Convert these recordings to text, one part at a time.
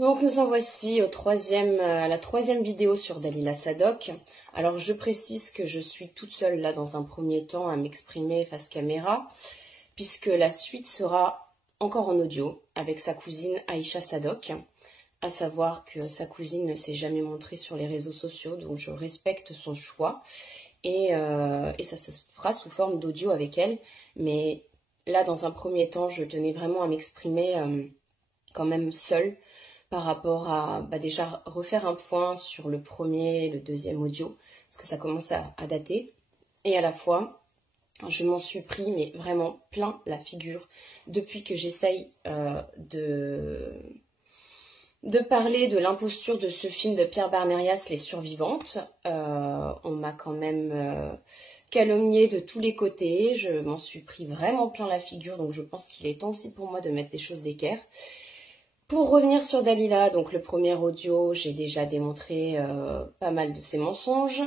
Donc nous en voici à la troisième vidéo sur Dalila Sadok. Alors je précise que je suis toute seule là dans un premier temps à m'exprimer face caméra, puisque la suite sera encore en audio avec sa cousine Aïcha Sadok, à savoir que sa cousine ne s'est jamais montrée sur les réseaux sociaux, donc je respecte son choix et ça se fera sous forme d'audio avec elle. Mais là dans un premier temps je tenais vraiment à m'exprimer quand même seule, par rapport à déjà refaire un point sur le premier et le deuxième audio, parce que ça commence à dater. Et à la fois, je m'en suis pris, mais vraiment plein la figure, depuis que j'essaye de parler de l'imposture de ce film de Pierre Barnérias, Les Survivantes. On m'a quand même calomnié de tous les côtés, je m'en suis pris vraiment plein la figure, donc je pense qu'il est temps aussi pour moi de mettre des choses d'équerre. Pour revenir sur Dalila, donc le premier audio, j'ai déjà démontré pas mal de ses mensonges.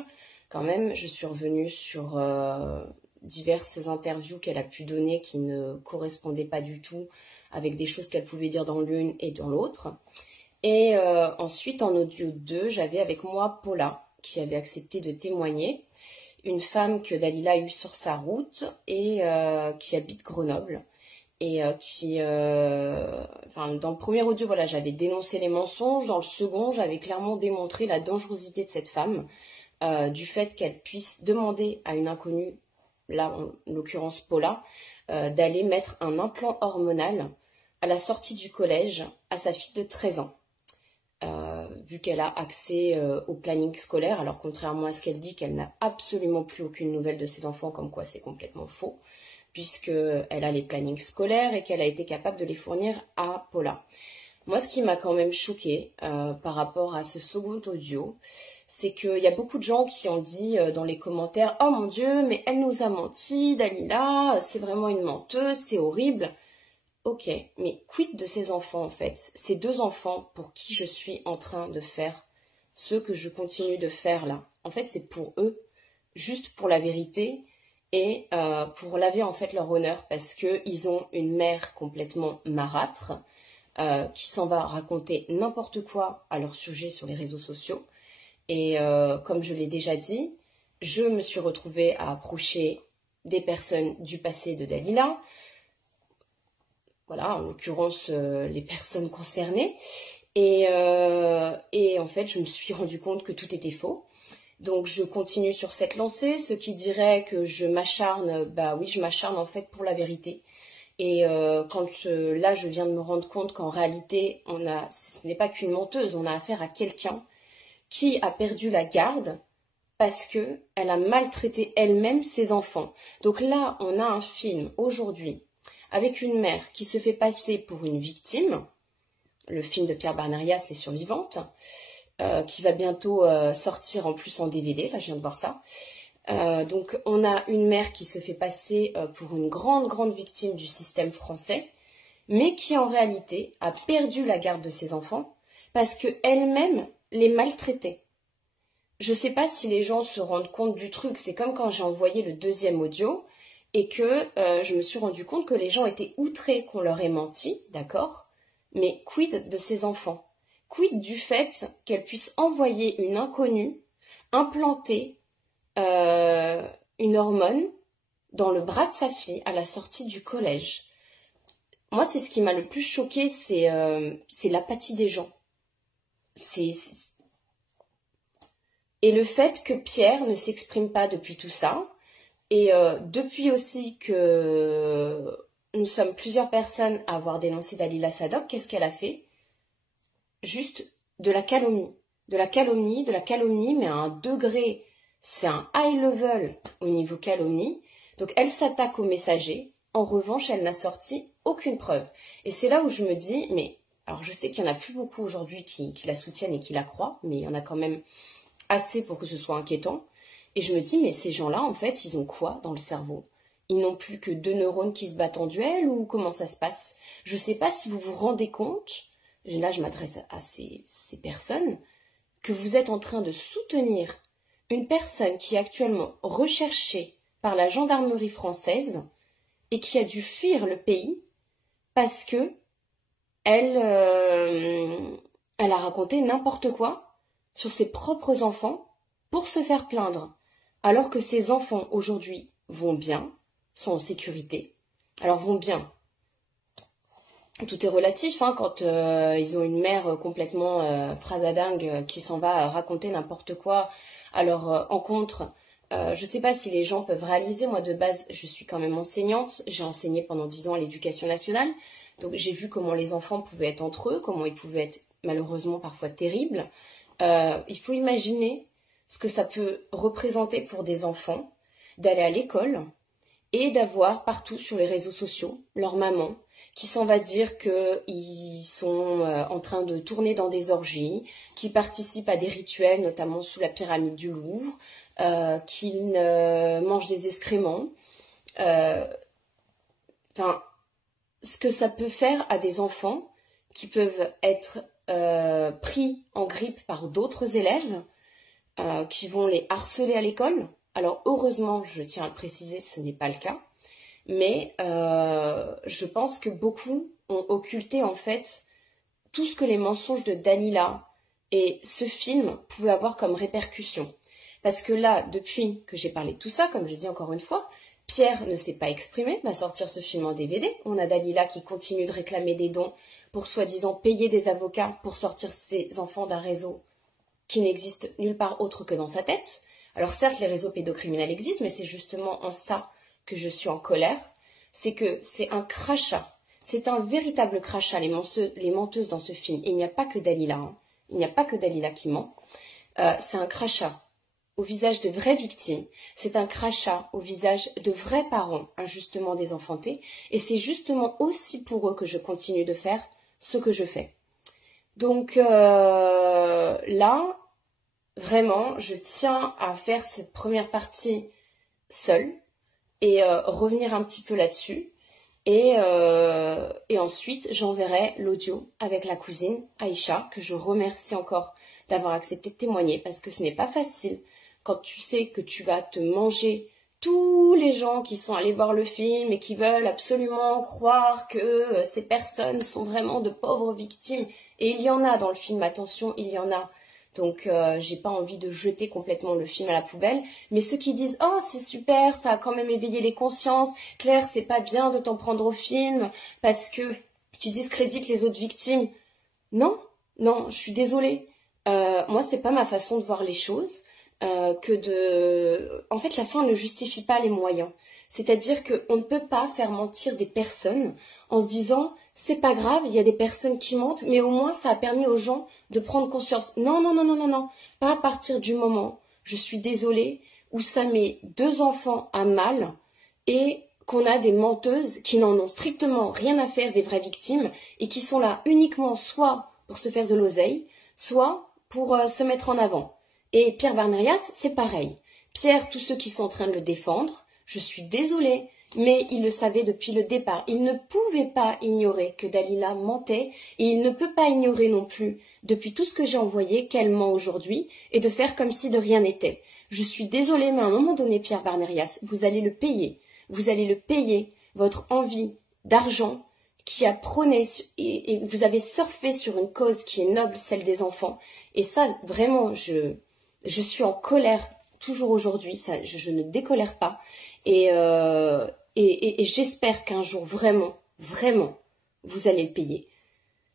Quand même, je suis revenue sur diverses interviews qu'elle a pu donner qui ne correspondaient pas du tout avec des choses qu'elle pouvait dire dans l'une et dans l'autre. Et ensuite, en audio 2, j'avais avec moi Paula, qui avait accepté de témoigner. Une femme que Dalila a eue sur sa route et qui habite Grenoble. Et dans le premier audio, voilà, j'avais dénoncé les mensonges. Dans le second, j'avais clairement démontré la dangerosité de cette femme, du fait qu'elle puisse demander à une inconnue, là en l'occurrence Paula, d'aller mettre un implant hormonal à la sortie du collège à sa fille de 13 ans. Vu qu'elle a accès au planning scolaire, alors contrairement à ce qu'elle dit, qu'elle n'a absolument plus aucune nouvelle de ses enfants, comme quoi c'est complètement faux, puisqu'elle a les plannings scolaires et qu'elle a été capable de les fournir à Paula. Moi, ce qui m'a quand même choquée par rapport à ce second audio, c'est qu'il y a beaucoup de gens qui ont dit dans les commentaires « Oh mon Dieu, mais elle nous a menti, Dalila, c'est vraiment une menteuse, c'est horrible ». Ok, mais quid de ces enfants en fait? Ces deux enfants pour qui je suis en train de faire ce que je continue de faire là. En fait, c'est pour eux, juste pour la vérité, et pour laver en fait leur honneur, parce qu'ils ont une mère complètement marâtre, qui s'en va raconter n'importe quoi à leur sujet sur les réseaux sociaux. Et comme je l'ai déjà dit, je me suis retrouvée à approcher des personnes du passé de Dalila, voilà, en l'occurrence les personnes concernées, et en fait je me suis rendu compte que tout était faux. Donc je continue sur cette lancée. Ceux qui diraient que je m'acharne, bah oui, je m'acharne en fait pour la vérité. Et là, je viens de me rendre compte qu'en réalité, ce n'est pas qu'une menteuse, on a affaire à quelqu'un qui a perdu la garde parce qu'elle a maltraité elle-même ses enfants. Donc là, on a un film aujourd'hui avec une mère qui se fait passer pour une victime, le film de Pierre Barnérias, Les Survivantes, qui va bientôt sortir en plus en DVD, là je viens de voir ça. Donc on a une mère qui se fait passer pour une grande victime du système français, mais qui en réalité a perdu la garde de ses enfants parce qu'elle-même les maltraitait. Je ne sais pas si les gens se rendent compte du truc, c'est comme quand j'ai envoyé le deuxième audio et que je me suis rendu compte que les gens étaient outrés qu'on leur ait menti, d'accord, mais quid de ces enfants? Quid du fait qu'elle puisse envoyer une inconnue implanter une hormone dans le bras de sa fille à la sortie du collège? Moi, c'est ce qui m'a le plus choquée, c'est l'apathie des gens. Et le fait que Pierre ne s'exprime pas depuis tout ça, et depuis aussi que nous sommes plusieurs personnes à avoir dénoncé Dalila Sadok, qu'est-ce qu'elle a fait? Juste de la calomnie, mais à un degré, c'est un high level au niveau calomnie. Donc elle s'attaque au messager, en revanche elle n'a sorti aucune preuve. Et c'est là où je me dis, mais alors je sais qu'il n'y en a plus beaucoup aujourd'hui qui la soutiennent et qui la croient, mais il y en a quand même assez pour que ce soit inquiétant. Et je me dis, mais ces gens-là, en fait, ils ont quoi dans le cerveau? Ils n'ont plus que 2 neurones qui se battent en duel, ou comment ça se passe? Je ne sais pas si vous vous rendez compte, là je m'adresse à ces personnes, que vous êtes en train de soutenir une personne qui est actuellement recherchée par la gendarmerie française et qui a dû fuir le pays parce que elle Elle a raconté n'importe quoi sur ses propres enfants pour se faire plaindre, alors que ses enfants aujourd'hui vont bien, sont en sécurité. Alors vont bien. Tout est relatif hein, quand ils ont une mère complètement frasadingue qui s'en va raconter n'importe quoi à leur encontre. Je ne sais pas si les gens peuvent réaliser. Moi, de base, je suis quand même enseignante. J'ai enseigné pendant 10 ans à l'éducation nationale. Donc, j'ai vu comment les enfants pouvaient être entre eux, comment ils pouvaient être malheureusement parfois terribles. Il faut imaginer ce que ça peut représenter pour des enfants d'aller à l'école et d'avoir partout sur les réseaux sociaux leur maman qui s'en va dire qu'ils sont en train de tourner dans des orgies, qui participent à des rituels, notamment sous la pyramide du Louvre, qu'ils mangent des excréments. Enfin, ce que ça peut faire à des enfants qui peuvent être pris en grippe par d'autres élèves, qui vont les harceler à l'école. Alors heureusement, je tiens à le préciser, ce n'est pas le cas. Mais je pense que beaucoup ont occulté en fait tout ce que les mensonges de Dalila et ce film pouvaient avoir comme répercussion. Parce que là, depuis que j'ai parlé de tout ça, comme je dis encore une fois, Pierre ne s'est pas exprimé, va sortir ce film en DVD. On a Dalila qui continue de réclamer des dons pour soi-disant payer des avocats pour sortir ses enfants d'un réseau qui n'existe nulle part autre que dans sa tête. Alors certes, les réseaux pédocriminels existent, mais c'est justement en ça que je suis en colère, c'est que c'est un crachat, c'est un véritable crachat, les menteuses dans ce film. Et il n'y a pas que Dalila, hein. Il n'y a pas que Dalila qui ment. C'est un crachat au visage de vraies victimes, c'est un crachat au visage de vrais parents injustement désenfantés, et c'est justement aussi pour eux que je continue de faire ce que je fais. Donc là, vraiment, je tiens à faire cette première partie seule, et revenir un petit peu là-dessus. Et ensuite, j'enverrai l'audio avec la cousine Aïcha, que je remercie encore d'avoir accepté de témoigner, parce que ce n'est pas facile quand tu sais que tu vas te manger tous les gens qui sont allés voir le film et qui veulent absolument croire que ces personnes sont vraiment de pauvres victimes. Et il y en a dans le film, attention, il y en a. Donc j'ai pas envie de jeter complètement le film à la poubelle, mais ceux qui disent oh c'est super, ça a quand même éveillé les consciences, Claire c'est pas bien de t'en prendre au film parce que tu discrédites les autres victimes. Non, non, je suis désolée. Moi c'est pas ma façon de voir les choses. En fait la fin ne justifie pas les moyens. C'est-à-dire qu'on ne peut pas faire mentir des personnes en se disant c'est pas grave, il y a des personnes qui mentent, mais au moins ça a permis aux gens de prendre conscience. Non, non, non, non, non, non. Pas à partir du moment, je suis désolée, où ça met 2 enfants à mal et qu'on a des menteuses qui n'en ont strictement rien à faire des vraies victimes et qui sont là uniquement soit pour se faire de l'oseille, soit pour se mettre en avant. Et Pierre Barnerias, c'est pareil. Pierre, tous ceux qui sont en train de le défendre, je suis désolée, mais il le savait depuis le départ. Il ne pouvait pas ignorer que Dalila mentait et il ne peut pas ignorer non plus, depuis tout ce que j'ai envoyé, qu'elle ment aujourd'hui et de faire comme si de rien n'était. Je suis désolée, mais à un moment donné, Pierre Barnerias, vous allez le payer. Vous allez le payer, votre envie d'argent qui a prôné et vous avez surfé sur une cause qui est noble, celle des enfants. Et ça, vraiment, je suis en colère toujours aujourd'hui, je ne décolère pas. Et j'espère qu'un jour, vraiment, vraiment, vous allez le payer.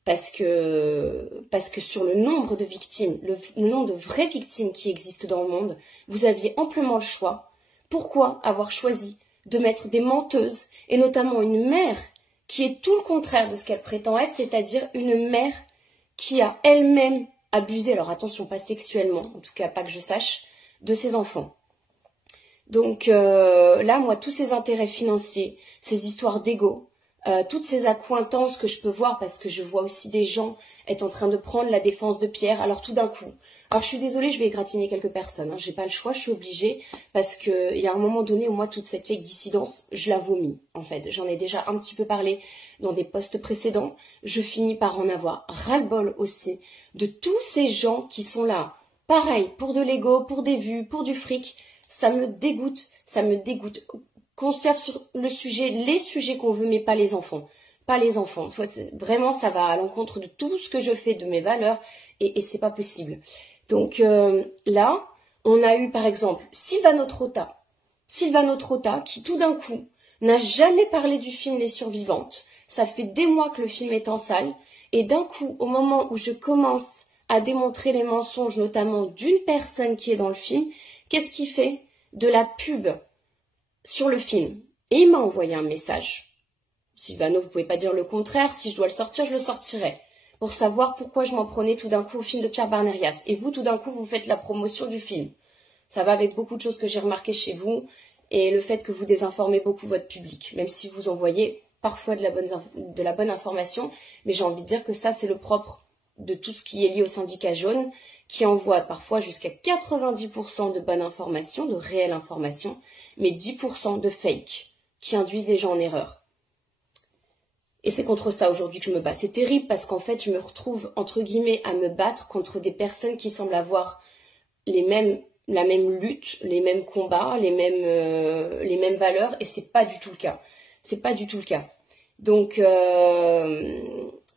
Parce que sur le nombre de victimes, le nombre de vraies victimes qui existent dans le monde, vous aviez amplement le choix. Pourquoi avoir choisi de mettre des menteuses, et notamment une mère qui est tout le contraire de ce qu'elle prétend être, c'est-à-dire une mère qui a elle-même abusé, alors attention, pas sexuellement, en tout cas pas que je sache, de ses enfants. Donc là, moi, tous ces intérêts financiers, ces histoires d'ego, toutes ces accointances que je peux voir, parce que je vois aussi des gens être en train de prendre la défense de Pierre, alors tout d'un coup. Alors je suis désolée, je vais égratigner quelques personnes, hein, j'ai pas le choix, je suis obligée, parce que il y a un moment donné où moi, toute cette fake dissidence, je la vomis, en fait. J'en ai déjà un petit peu parlé dans des posts précédents, je finis par en avoir ras-le-bol aussi, de tous ces gens qui sont là, pareil, pour de l'ego, pour des vues, pour du fric. Ça me dégoûte, ça me dégoûte. Qu'on serve sur le sujet, les sujets qu'on veut, mais pas les enfants. pas les enfants. Vraiment, ça va à l'encontre de tout ce que je fais, de mes valeurs, et c'est pas possible. Donc là, on a eu par exemple Silvano Trotta, qui tout d'un coup n'a jamais parlé du film Les Survivantes. Ça fait des mois que le film est en salle, et d'un coup, au moment où je commence à démontrer les mensonges, notamment d'une personne qui est dans le film, qu'est-ce qu'il fait? De la pub sur le film. Et il m'a envoyé un message. Silvano, vous pouvez pas dire le contraire, si je dois le sortir, je le sortirai. Pour savoir pourquoi je m'en prenais tout d'un coup au film de Pierre Barnérias. Et vous, tout d'un coup, vous faites la promotion du film. Ça va avec beaucoup de choses que j'ai remarquées chez vous, et le fait que vous désinformez beaucoup votre public, même si vous envoyez parfois de la bonne information, mais j'ai envie de dire que ça, c'est le propre de tout ce qui est lié au syndicat jaune, qui envoie parfois jusqu'à 90% de bonnes informations, de réelles informations, mais 10% de fake, qui induisent les gens en erreur. Et c'est contre ça aujourd'hui que je me bats. C'est terrible parce qu'en fait, je me retrouve, entre guillemets, à me battre contre des personnes qui semblent avoir la même lutte, les mêmes combats, les mêmes valeurs, et c'est pas du tout le cas. C'est pas du tout le cas. Donc,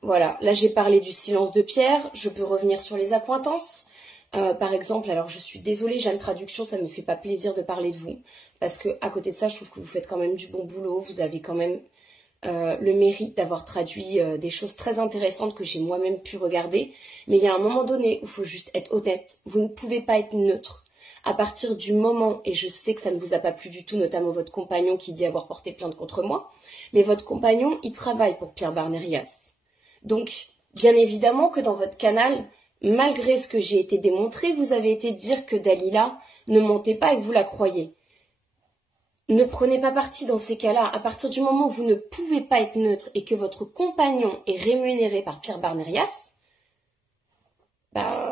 voilà. Là, j'ai parlé du silence de Pierre. Je peux revenir sur les accointances. Par exemple, alors je suis désolée, Jeanne Traduction, ça ne me fait pas plaisir de parler de vous. Parce que à côté de ça, je trouve que vous faites quand même du bon boulot. Vous avez quand même le mérite d'avoir traduit des choses très intéressantes que j'ai moi-même pu regarder. Mais il y a un moment donné où il faut juste être honnête. Vous ne pouvez pas être neutre. À partir du moment, et je sais que ça ne vous a pas plu du tout, notamment votre compagnon qui dit avoir porté plainte contre moi, mais votre compagnon, il travaille pour Pierre Barnérias. Donc, bien évidemment que dans votre canal, malgré ce que j'ai été démontré, vous avez été dire que Dalila ne mentait pas et que vous la croyez. Ne prenez pas parti dans ces cas-là. À partir du moment où vous ne pouvez pas être neutre et que votre compagnon est rémunéré par Pierre Barnérias,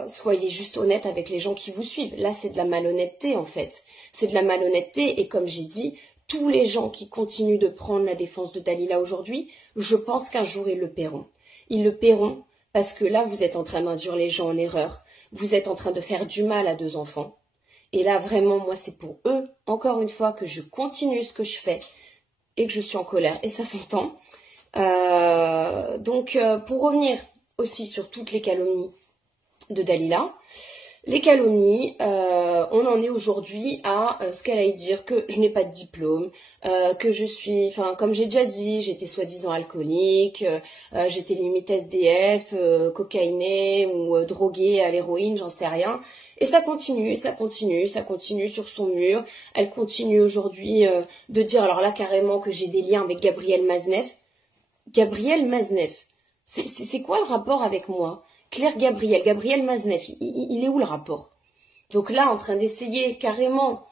soyez juste honnête avec les gens qui vous suivent. Là, c'est de la malhonnêteté, en fait. C'est de la malhonnêteté, et comme j'ai dit, tous les gens qui continuent de prendre la défense de Dalila aujourd'hui, je pense qu'un jour, ils le paieront. Ils le paieront parce que là, vous êtes en train d'induire les gens en erreur. Vous êtes en train de faire du mal à 2 enfants. Et là, vraiment, moi, c'est pour eux, encore une fois, que je continue ce que je fais et que je suis en colère. Et ça s'entend. Donc, pour revenir aussi sur toutes les calomnies de Dalila, les calomnies, on en est aujourd'hui à ce qu'elle aille dire que je n'ai pas de diplôme, que je suis, enfin comme j'ai déjà dit, j'étais soi-disant alcoolique, j'étais limite SDF, cocaïnée ou droguée à l'héroïne, j'en sais rien. Et ça continue sur son mur. Elle continue aujourd'hui de dire, alors là carrément, que j'ai des liens avec Gabriel Maznev. Gabriel Maznev, c'est quoi le rapport avec moi? Claire Gabriel Maznev, il est où le rapport? Donc là, en train d'essayer carrément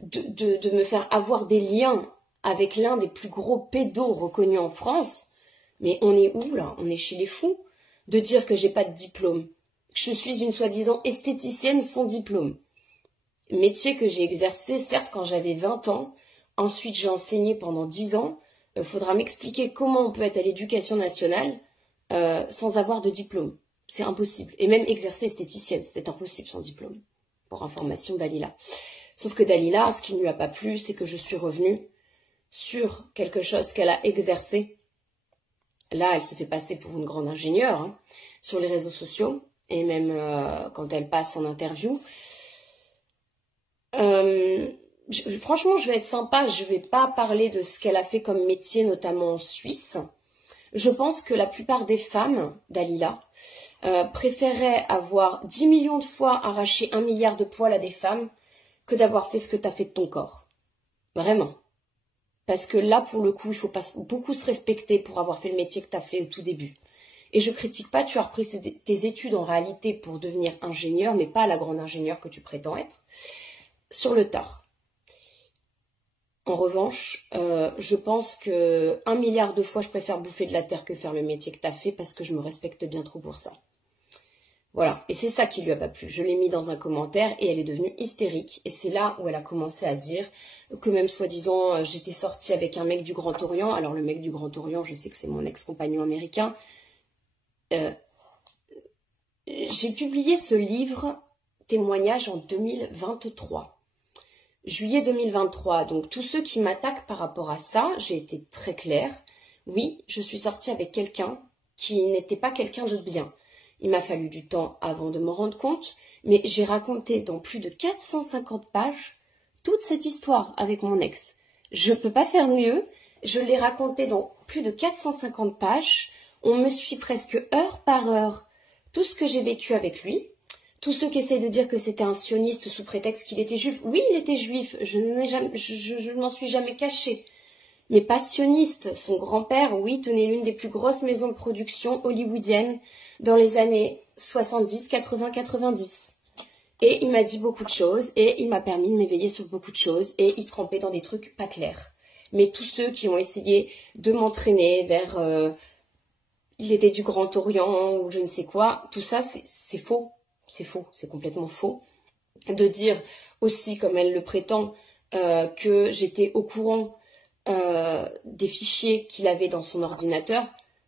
de me faire avoir des liens avec l'un des plus gros pédos reconnus en France, mais on est où là? On est chez les fous? De dire que j'ai pas de diplôme, que je suis une soi-disant esthéticienne sans diplôme. Métier que j'ai exercé, certes, quand j'avais 20 ans, ensuite j'ai enseigné pendant 10 ans. Faudra m'expliquer comment on peut être à l'éducation nationale sans avoir de diplôme. C'est impossible. Et même exercer esthéticienne, c'est impossible sans diplôme. Pour information, Dalila. Sauf que Dalila, ce qui ne lui a pas plu, c'est que je suis revenue sur quelque chose qu'elle a exercé. Là, elle se fait passer pour une grande ingénieure hein, sur les réseaux sociaux. Et même quand elle passe en interview. Franchement, je vais être sympa. Je ne vais pas parler de ce qu'elle a fait comme métier, notamment en Suisse. Je pense que la plupart des femmes, Dalila, préféraient avoir 10 millions de fois arraché 1 milliard de poils à des femmes que d'avoir fait ce que tu as fait de ton corps. Vraiment. Parce que là, pour le coup, il faut pas beaucoup se respecter pour avoir fait le métier que tu as fait au tout début. Et je critique pas, tu as repris tes études en réalité pour devenir ingénieur, mais pas la grande ingénieure que tu prétends être, sur le tard. En revanche, je pense que 1 milliard de fois, je préfère bouffer de la terre que faire le métier que tu as fait parce que je me respecte bien trop pour ça. Voilà, et c'est ça qui lui a pas plu. Je l'ai mis dans un commentaire et elle est devenue hystérique. Et c'est là où elle a commencé à dire que même soi-disant, j'étais sortie avec un mec du Grand Orient. Alors le mec du Grand Orient, je sais que c'est mon ex-compagnon américain. J'ai publié ce livre, témoignage, en 2023. Juillet 2023, donc tous ceux qui m'attaquent par rapport à ça, j'ai été très claire. Oui, je suis sortie avec quelqu'un qui n'était pas quelqu'un de bien. Il m'a fallu du temps avant de m'en rendre compte, mais j'ai raconté dans plus de 450 pages toute cette histoire avec mon ex. Je ne peux pas faire mieux, je l'ai raconté dans plus de 450 pages, on me suit presque heure par heure tout ce que j'ai vécu avec lui. Tous ceux qui essayent de dire que c'était un sioniste sous prétexte qu'il était juif, oui, il était juif, je ne m'en suis jamais cachée. Mais pas sioniste, son grand-père, oui, tenait l'une des plus grosses maisons de production hollywoodiennes dans les années 70, 80, 90. Et il m'a dit beaucoup de choses, et il m'a permis de m'éveiller sur beaucoup de choses, et il trempait dans des trucs pas clairs. Mais tous ceux qui ont essayé de m'entraîner vers il était du Grand Orient ou je ne sais quoi, tout ça c'est faux. C'est faux, c'est complètement faux. De dire aussi, comme elle le prétend, que j'étais au courant des fichiers qu'il avait dans son ordinateur.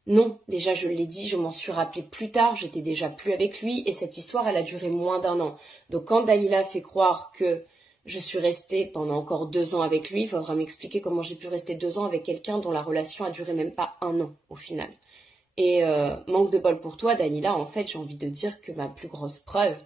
Non, déjà je l'ai dit, je m'en suis rappelé plus tard, j'étais déjà plus avec lui et cette histoire elle a duré moins d'1 an. Donc quand Dalila fait croire que je suis restée pendant encore 2 ans avec lui, il faudra m'expliquer comment j'ai pu rester 2 ans avec quelqu'un dont la relation a duré même pas 1 an au final. Et manque de bol pour toi, Dalila, en fait, j'ai envie de dire que ma plus grosse preuve,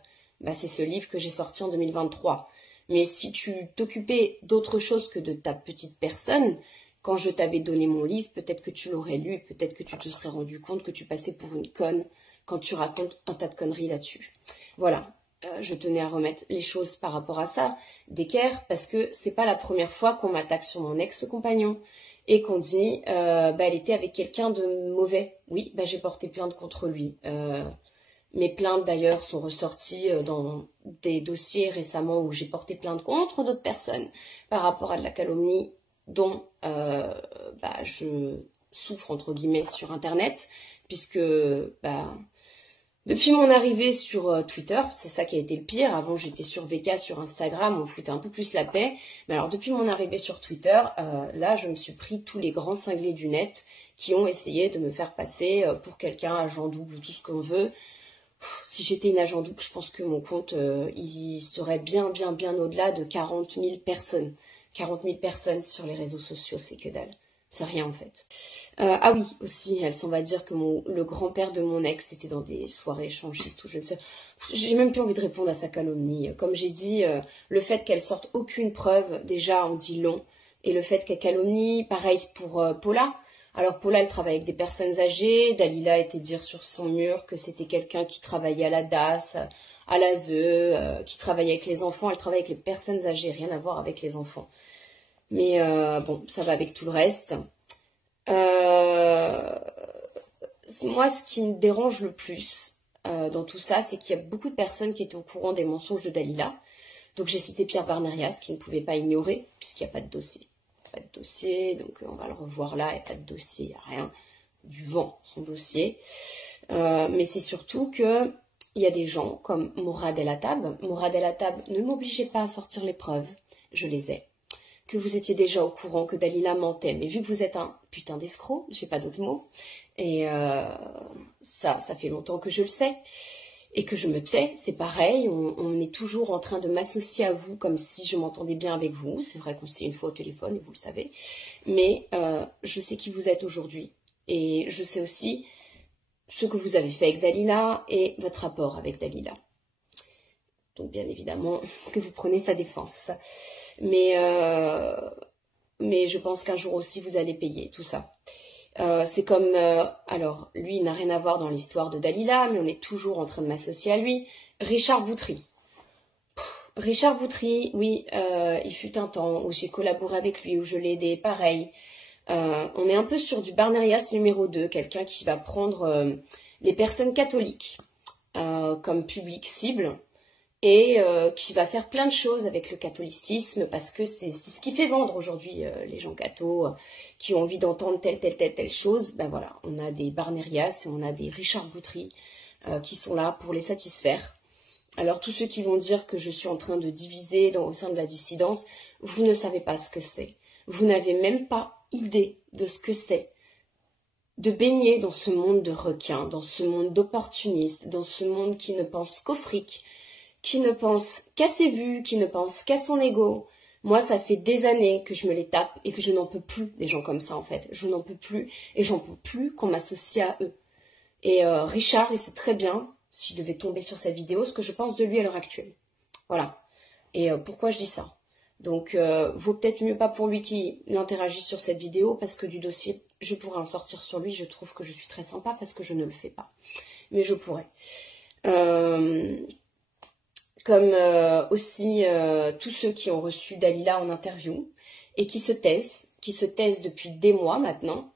c'est ce livre que j'ai sorti en 2023. Mais si tu t'occupais d'autre chose que de ta petite personne, quand je t'avais donné mon livre, peut-être que tu l'aurais lu, peut-être que tu te serais rendu compte que tu passais pour une conne quand tu racontes un tas de conneries là-dessus. Voilà, je tenais à remettre les choses par rapport à ça d'équerre, parce que c'est pas la première fois qu'on m'attaque sur mon ex-compagnon. Et qu'on dit, elle était avec quelqu'un de mauvais. Oui, j'ai porté plainte contre lui. Mes plaintes d'ailleurs sont ressorties dans des dossiers récemment où j'ai porté plainte contre d'autres personnes par rapport à de la calomnie dont je souffre entre guillemets sur Internet, puisque depuis mon arrivée sur Twitter, c'est ça qui a été le pire. Avant, j'étais sur VK, sur Instagram, on foutait un peu plus la paix. Mais alors, depuis mon arrivée sur Twitter, là, je me suis pris tous les grands cinglés du net qui ont essayé de me faire passer pour quelqu'un, agent double ou tout ce qu'on veut. Si j'étais une agent double, je pense que mon compte, il serait bien au-delà de 40 000 personnes. 40 000 personnes sur les réseaux sociaux, c'est que dalle. C'est rien en fait. Ah oui, aussi, elle s'en va dire que le grand-père de mon ex était dans des soirées échangistes ou je ne sais. J'ai même plus envie de répondre à sa calomnie. Comme j'ai dit, le fait qu'elle sorte aucune preuve, déjà, en dit long. Et le fait qu'elle calomnie, pareil pour Paula. Alors Paula, elle travaille avec des personnes âgées. Dalila était dire sur son mur que c'était quelqu'un qui travaillait à la DAS, à l'ASE, qui travaillait avec les enfants. Elle travaille avec les personnes âgées, rien à voir avec les enfants. Mais bon, ça va avec tout le reste. Moi, ce qui me dérange le plus dans tout ça, c'est qu'il y a beaucoup de personnes qui étaient au courant des mensonges de Dalila. Donc j'ai cité Pierre Barnerias, qui ne pouvait pas ignorer, puisqu'il n'y a pas de dossier. Pas de dossier, donc on va le revoir là, il n'y a pas de dossier, il n'y a rien. Du vent, son dossier. Mais c'est surtout que il y a des gens comme Mourad El Attab. Mourad El Attab, ne m'obligez pas à sortir les preuves, je les ai. Que vous étiez déjà au courant que Dalila mentait. Mais vu que vous êtes un putain d'escroc, j'ai pas d'autre mot, et ça fait longtemps que je le sais, et que je me tais, c'est pareil, on est toujours en train de m'associer à vous comme si je m'entendais bien avec vous. C'est vrai qu'on s'est une fois au téléphone, et vous le savez, mais je sais qui vous êtes aujourd'hui, et je sais aussi ce que vous avez fait avec Dalila, et votre rapport avec Dalila. Donc bien évidemment que vous prenez sa défense. Mais je pense qu'un jour aussi, vous allez payer tout ça. C'est comme... alors, lui, il n'a rien à voir dans l'histoire de Dalila, mais on est toujours en train de m'associer à lui. Richard Boutry. Richard Boutry, oui, il fut un temps où j'ai collaboré avec lui, où je l'ai aidé, pareil. On est un peu sur du Barnerias numéro 2, quelqu'un qui va prendre les personnes catholiques comme public cible, et qui va faire plein de choses avec le catholicisme, parce que c'est ce qui fait vendre aujourd'hui les gens cathos qui ont envie d'entendre telle chose. Voilà, on a des Barnerias et on a des Richard Boutry qui sont là pour les satisfaire. Alors tous ceux qui vont dire que je suis en train de diviser au sein de la dissidence, vous ne savez pas ce que c'est. Vous n'avez même pas idée de ce que c'est de baigner dans ce monde de requins, dans ce monde d'opportunistes, dans ce monde qui ne pense qu'au fric, qui ne pense qu'à ses vues, qui ne pense qu'à son ego, Moi, ça fait des années que je me les tape et que je n'en peux plus des gens comme ça, en fait. Je n'en peux plus et j'en peux plus qu'on m'associe à eux. Et Richard, il sait très bien, s'il devait tomber sur cette vidéo, ce que je pense de lui à l'heure actuelle. Voilà. Et pourquoi je dis ça? Donc, vaut peut-être mieux pas pour lui qu'il interagisse sur cette vidéo, parce que du dossier, je pourrais en sortir sur lui. Je trouve que je suis très sympa parce que je ne le fais pas. Mais je pourrais. Comme aussi tous ceux qui ont reçu Dalila en interview et qui se taisent depuis des mois maintenant,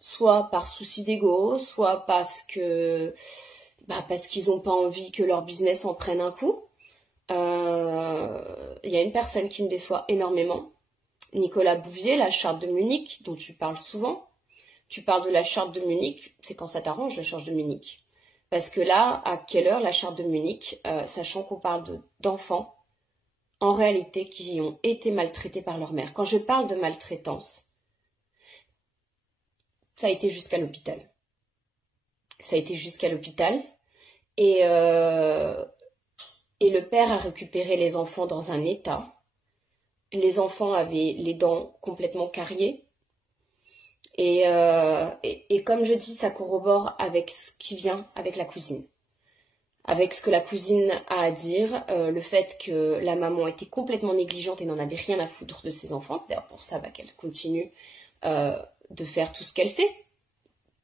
soit par souci d'ego, soit parce qu'ils n'ont pas envie que leur business en prenne un coup. Il y a une personne qui me déçoit énormément, Nicolas Bouvier, la charte de Munich, dont tu parles souvent. Tu parles de la charte de Munich, c'est quand ça t'arrange, la charte de Munich. Parce que là, à quelle heure la charte de Munich, sachant qu'on parle d'enfants, en réalité, qui ont été maltraités par leur mère. Quand je parle de maltraitance, ça a été jusqu'à l'hôpital. Ça a été jusqu'à l'hôpital. Et le père a récupéré les enfants dans un état. Les enfants avaient les dents complètement cariées. Et comme je dis, ça corrobore avec ce qui vient avec la cousine. Avec ce que la cousine a à dire, le fait que la maman était complètement négligente et n'en avait rien à foutre de ses enfants. C'est d'ailleurs pour ça qu'elle continue de faire tout ce qu'elle fait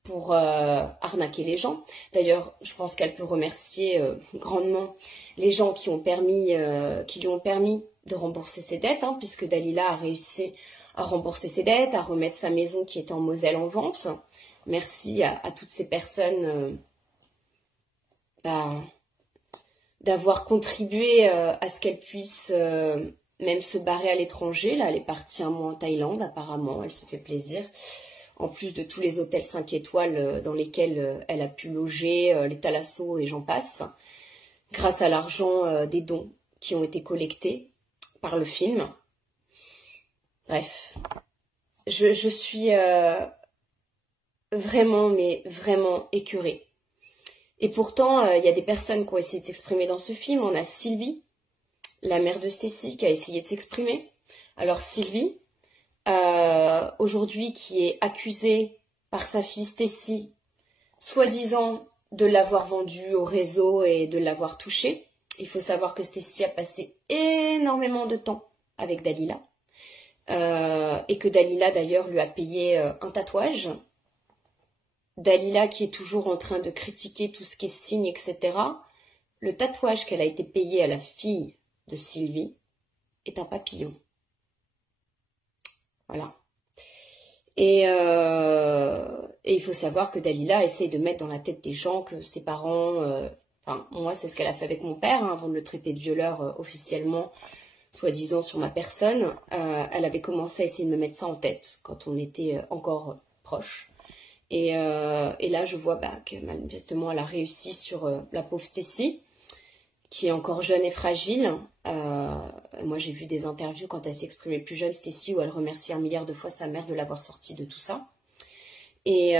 pour arnaquer les gens. D'ailleurs, je pense qu'elle peut remercier grandement les gens qui lui ont permis de rembourser ses dettes, hein, puisque Dalila a réussi à rembourser ses dettes, à remettre sa maison qui était en Moselle en vente. Merci à toutes ces personnes d'avoir contribué à ce qu'elle puisse même se barrer à l'étranger. Là, elle est partie un mois en Thaïlande, apparemment, elle se fait plaisir. En plus de tous les hôtels 5 étoiles dans lesquels elle a pu loger, les Thalasso et j'en passe, grâce à l'argent des dons qui ont été collectés par le film. Bref, je suis vraiment, mais vraiment écœurée. Et pourtant, il y a des personnes qui ont essayé de s'exprimer dans ce film. On a Sylvie, la mère de Stacy, qui a essayé de s'exprimer. Alors Sylvie, aujourd'hui, qui est accusée par sa fille Stacy, soi-disant de l'avoir vendue au réseau et de l'avoir touchée. Il faut savoir que Stacy a passé énormément de temps avec Dalila. Et que Dalila d'ailleurs lui a payé un tatouage. Dalila qui est toujours en train de critiquer tout ce qui est signe, etc. Le tatouage qu'elle a été payé à la fille de Sylvie est un papillon. Voilà. Et il faut savoir que Dalila essaye de mettre dans la tête des gens que ses parents... Enfin, moi, c'est ce qu'elle a fait avec mon père, hein, avant de le traiter de violeur officiellement, soi-disant sur ma personne. Elle avait commencé à essayer de me mettre ça en tête quand on était encore proches. Et là, je vois que manifestement, elle a réussi sur la pauvre Stacy, qui est encore jeune et fragile. Moi, j'ai vu des interviews quand elle s'exprimait plus jeune, Stacy, où elle remercie 1 milliard de fois sa mère de l'avoir sortie de tout ça. Et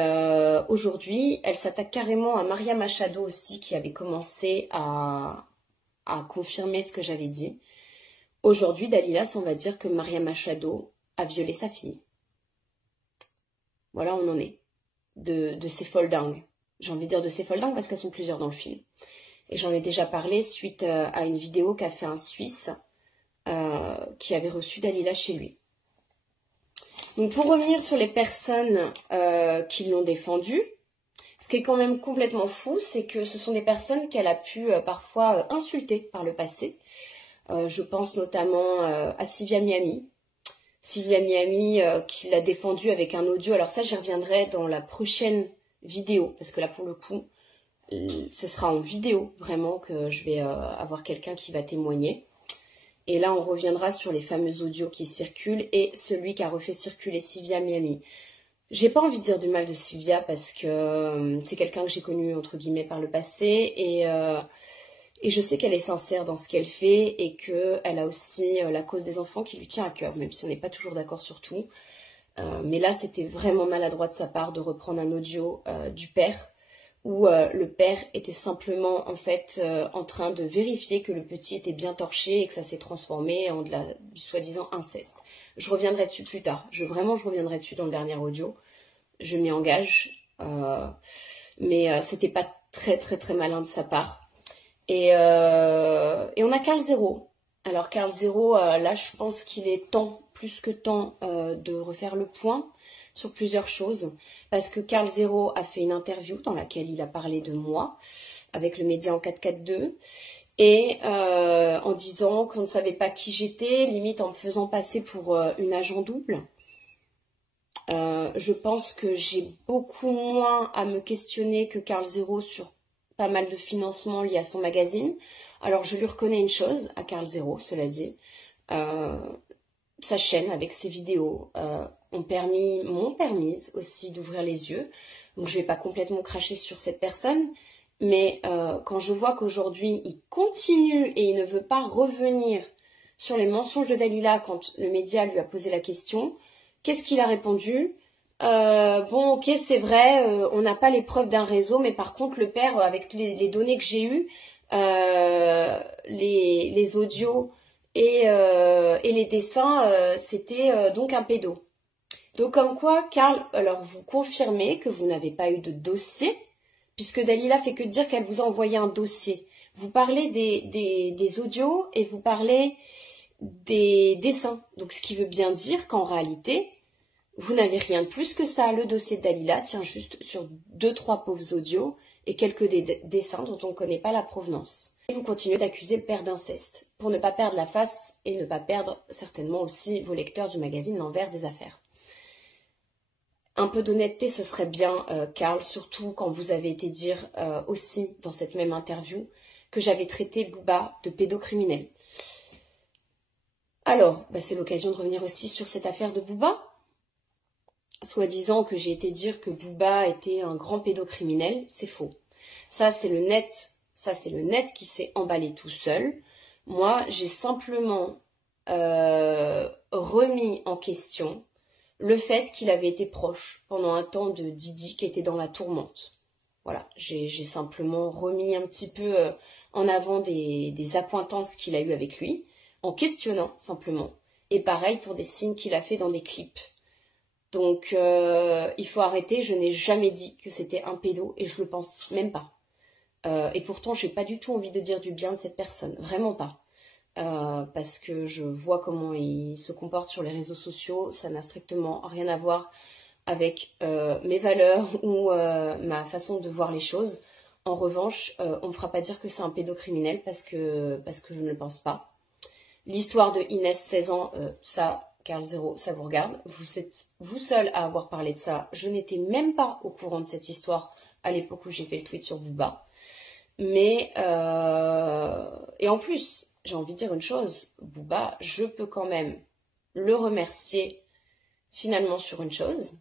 aujourd'hui, elle s'attaque carrément à Maria Machado aussi, qui avait commencé à confirmer ce que j'avais dit. Aujourd'hui, Dalila s'en va dire que Maria Machado a violé sa fille. Voilà, on en est. De ces folles dingues. J'ai envie de dire de ces folles dingues parce qu'elles sont plusieurs dans le film. Et j'en ai déjà parlé suite à une vidéo qu'a fait un Suisse qui avait reçu Dalila chez lui. Donc pour revenir sur les personnes qui l'ont défendue, ce qui est quand même complètement fou, c'est que ce sont des personnes qu'elle a pu parfois insulter par le passé. Je pense notamment à Sylvia Miami. Sylvia Miami qui l'a défendue avec un audio. Alors ça, j'y reviendrai dans la prochaine vidéo, parce que là, pour le coup, ce sera en vidéo, vraiment, que je vais avoir quelqu'un qui va témoigner. Et là, on reviendra sur les fameux audios qui circulent et celui qui a refait circuler Sylvia Miami. J'ai pas envie de dire du mal de Sylvia, parce que c'est quelqu'un que j'ai connu, entre guillemets, par le passé, et je sais qu'elle est sincère dans ce qu'elle fait et qu'elle a aussi la cause des enfants qui lui tient à cœur, même si on n'est pas toujours d'accord sur tout. Mais là, c'était vraiment maladroit de sa part de reprendre un audio du père où le père était simplement en fait en train de vérifier que le petit était bien torché et que ça s'est transformé en du soi-disant inceste. Je reviendrai dessus plus tard. Vraiment, je reviendrai dessus dans le dernier audio. Je m'y engage. Mais c'était pas très très très malin de sa part. Et on a Karl Zero. Alors Karl Zero, là je pense qu'il est temps, plus que temps, de refaire le point sur plusieurs choses. Parce que Karl Zero a fait une interview dans laquelle il a parlé de moi, avec le média en 442, et en disant qu'on ne savait pas qui j'étais, limite en me faisant passer pour une agent double. Je pense que j'ai beaucoup moins à me questionner que Karl Zero sur pas mal de financements liés à son magazine. Alors je lui reconnais une chose à Karl Zero, cela dit. Sa chaîne avec ses vidéos m'ont permis aussi d'ouvrir les yeux. Donc je vais pas complètement cracher sur cette personne. Mais quand je vois qu'aujourd'hui il continue et il ne veut pas revenir sur les mensonges de Dalila quand le média lui a posé la question, qu'est-ce qu'il a répondu? Bon, ok, c'est vrai, on n'a pas les preuves d'un réseau, mais par contre, le père, avec les données que j'ai eues, les audios et les dessins, c'était donc un pédo. Donc, comme quoi, Karl, alors vous confirmez que vous n'avez pas eu de dossier, puisque Dalila fait que dire qu'elle vous a envoyé un dossier. Vous parlez des audios et vous parlez des dessins. Donc, ce qui veut bien dire qu'en réalité, vous n'avez rien de plus que ça. Le dossier de Dalila tient juste sur 2-3 pauvres audios et quelques dessins dont on ne connaît pas la provenance. Et vous continuez d'accuser le père d'inceste, pour ne pas perdre la face et ne pas perdre certainement aussi vos lecteurs du magazine L'Envers des Affaires. Un peu d'honnêteté, ce serait bien, Karl, surtout quand vous avez été dire aussi dans cette même interview que j'avais traité Booba de pédocriminel. Alors, c'est l'occasion de revenir aussi sur cette affaire de Booba. Soi-disant que j'ai été dire que Booba était un grand pédocriminel, c'est faux. Ça, c'est le net qui s'est emballé tout seul. Moi, j'ai simplement remis en question le fait qu'il avait été proche pendant un temps de Didi qui était dans la tourmente. Voilà, j'ai simplement remis un petit peu en avant des accointances qu'il a eues avec lui, en questionnant simplement. Et pareil pour des signes qu'il a fait dans des clips. Donc, il faut arrêter, je n'ai jamais dit que c'était un pédo et je le pense même pas. Et pourtant, j'ai pas du tout envie de dire du bien de cette personne, vraiment pas. Parce que je vois comment il se comporte sur les réseaux sociaux, ça n'a strictement rien à voir avec mes valeurs ou ma façon de voir les choses. En revanche, on me fera pas dire que c'est un pédocriminel parce que je ne le pense pas. L'histoire de Inès, 16 ans, ça... Karl Zero, ça vous regarde. Vous êtes vous seul à avoir parlé de ça. Je n'étais même pas au courant de cette histoire à l'époque où j'ai fait le tweet sur Booba. Mais, et en plus, j'ai envie de dire une chose. Booba, je peux quand même le remercier finalement sur une chose.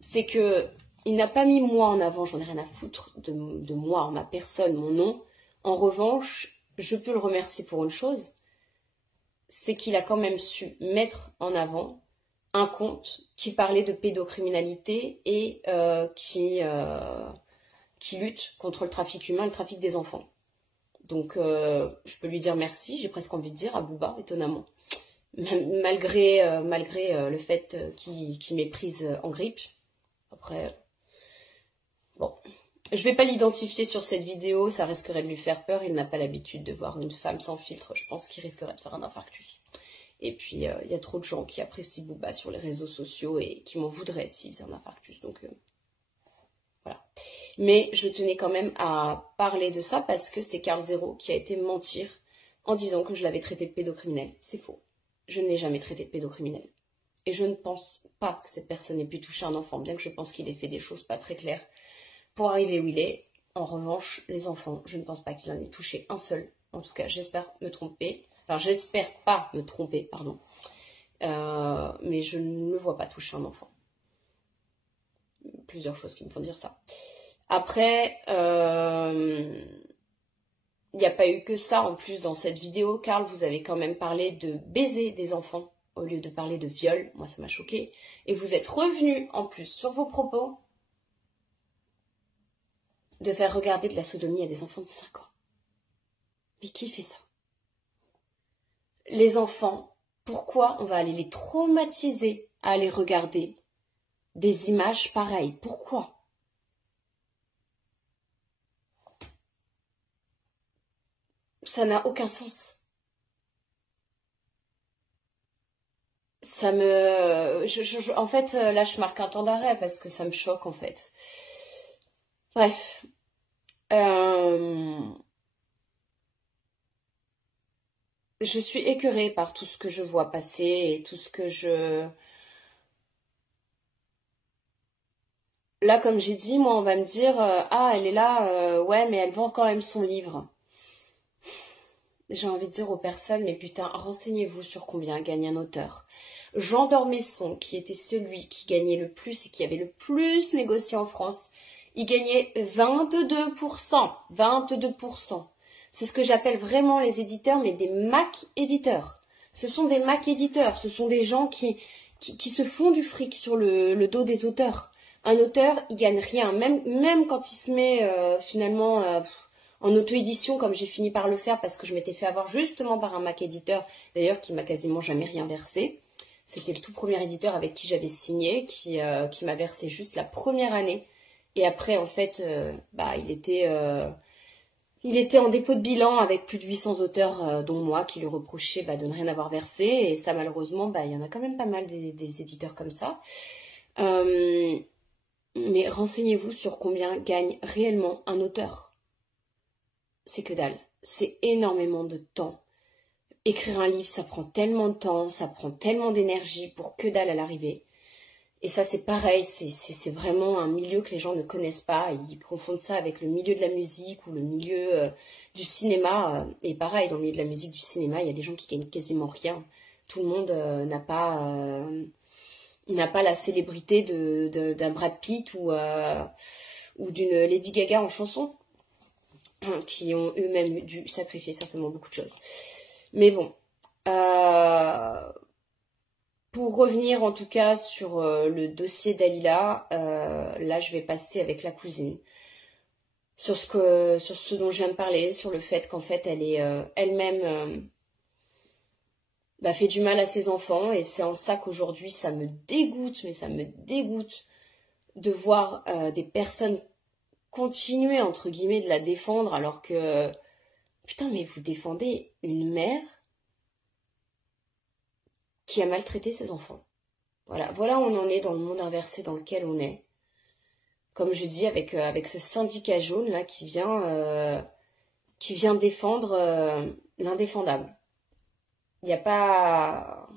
C'est que il n'a pas mis moi en avant, j'en ai rien à foutre de moi, ma personne, mon nom. En revanche, je peux le remercier pour une chose. C'est qu'il a quand même su mettre en avant un compte qui parlait de pédocriminalité et qui lutte contre le trafic humain et le trafic des enfants. Donc, je peux lui dire merci, j'ai presque envie de dire, à Booba, étonnamment. Malgré le fait qu'il m'ait prise en grippe. Après, bon... Je vais pas l'identifier sur cette vidéo, ça risquerait de lui faire peur. Il n'a pas l'habitude de voir une femme sans filtre. Je pense qu'il risquerait de faire un infarctus. Et puis, il y a trop de gens qui apprécient Booba sur les réseaux sociaux et qui m'en voudraient s'ils faisaient un infarctus. Donc, voilà. Mais je tenais quand même à parler de ça parce que c'est Karl Zero qui a été mentir en disant que je l'avais traité de pédocriminel. C'est faux. Je ne l'ai jamais traité de pédocriminel. Et je ne pense pas que cette personne ait pu toucher un enfant, bien que je pense qu'il ait fait des choses pas très claires pour arriver où il est. En revanche, les enfants, je ne pense pas qu'il en ait touché un seul. En tout cas, j'espère me tromper. Enfin, j'espère pas me tromper, pardon. Mais je ne me vois pas toucher un enfant. Plusieurs choses qui me font dire ça. Après, il n'y a pas eu que ça en plus dans cette vidéo. Karl, vous avez quand même parlé de baiser des enfants au lieu de parler de viol. Moi, ça m'a choquée. Et vous êtes revenu en plus sur vos propos de faire regarder de la sodomie à des enfants de 5 ans. Mais qui fait ça? Les enfants, pourquoi on va aller les traumatiser à aller regarder des images pareilles? Pourquoi? Ça n'a aucun sens. Ça me... en fait, là, je marque un temps d'arrêt parce que ça me choque, en fait. Bref. Je suis écœurée par tout ce que je vois passer et tout ce que je... Là, comme j'ai dit, moi, on va me dire, ah, elle est là, ouais, mais elle vend quand même son livre. J'ai envie de dire aux personnes, mais putain, renseignez-vous sur combien gagne un auteur. Jean d'Ormesson, qui était celui qui gagnait le plus et qui avait le plus négocié en France, il gagnait 22%. 22%. C'est ce que j'appelle vraiment les éditeurs, mais des Mac éditeurs. Ce sont des Mac éditeurs, ce sont des gens qui se font du fric sur le dos des auteurs. Un auteur, il gagne rien, même quand il se met finalement en auto-édition, comme j'ai fini par le faire parce que je m'étais fait avoir justement par un Mac éditeur, d'ailleurs qui m'a quasiment jamais rien versé. C'était le tout premier éditeur avec qui j'avais signé, qui m'a versé juste la première année. Et après, en fait, il était en dépôt de bilan avec plus de 800 auteurs, dont moi, qui lui reprochaient de ne rien avoir versé. Et ça, malheureusement, il y en a quand même pas mal des éditeurs comme ça. Mais renseignez-vous sur combien gagne réellement un auteur. C'est que dalle. C'est énormément de temps. Écrire un livre, ça prend tellement de temps, ça prend tellement d'énergie pour que dalle à l'arrivée. Et ça, c'est pareil, c'est vraiment un milieu que les gens ne connaissent pas. Ils confondent ça avec le milieu de la musique ou le milieu du cinéma. Et pareil, dans le milieu de la musique, du cinéma, il y a des gens qui gagnent quasiment rien. Tout le monde n'a pas la célébrité d'un Brad Pitt ou d'une Lady Gaga en chanson, qui ont eux-mêmes dû sacrifier certainement beaucoup de choses. Mais bon, pour revenir en tout cas sur le dossier Dalila, là je vais passer avec la cousine. Sur ce dont je viens de parler, sur le fait qu'en fait elle est elle-même fait du mal à ses enfants, et c'est en ça qu'aujourd'hui ça me dégoûte, mais ça me dégoûte de voir des personnes continuer entre guillemets de la défendre alors que putain, mais vous défendez une mère qui a maltraité ses enfants. Voilà où on en est dans le monde inversé dans lequel on est. Comme je dis, avec ce syndicat jaune là qui vient défendre l'indéfendable. Il n'y a pas...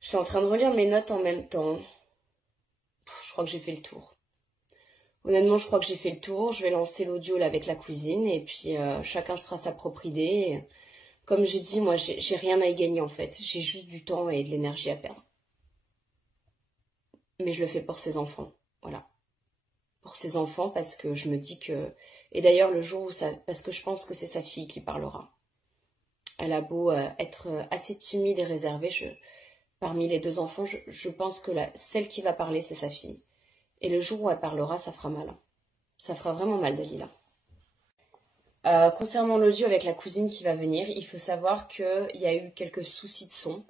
Je suis en train de relire mes notes en même temps. Je crois que j'ai fait le tour. Honnêtement, je crois que j'ai fait le tour. Je vais lancer l'audio là avec la cousine et puis chacun se fera sa propre idée. Comme j'ai dit, moi, j'ai rien à y gagner en fait. J'ai juste du temps et de l'énergie à perdre. Mais je le fais pour ses enfants. Voilà. Pour ses enfants parce que je me dis que... Et d'ailleurs, le jour où ça... Parce que je pense que c'est sa fille qui parlera. Elle a beau être assez timide et réservée. Parmi les deux enfants, je pense que celle qui va parler, c'est sa fille. Et le jour où elle parlera, ça fera mal. Ça fera vraiment mal, Dalila. Concernant l'audio avec la cousine qui va venir, il faut savoir qu'il y a eu quelques soucis de son.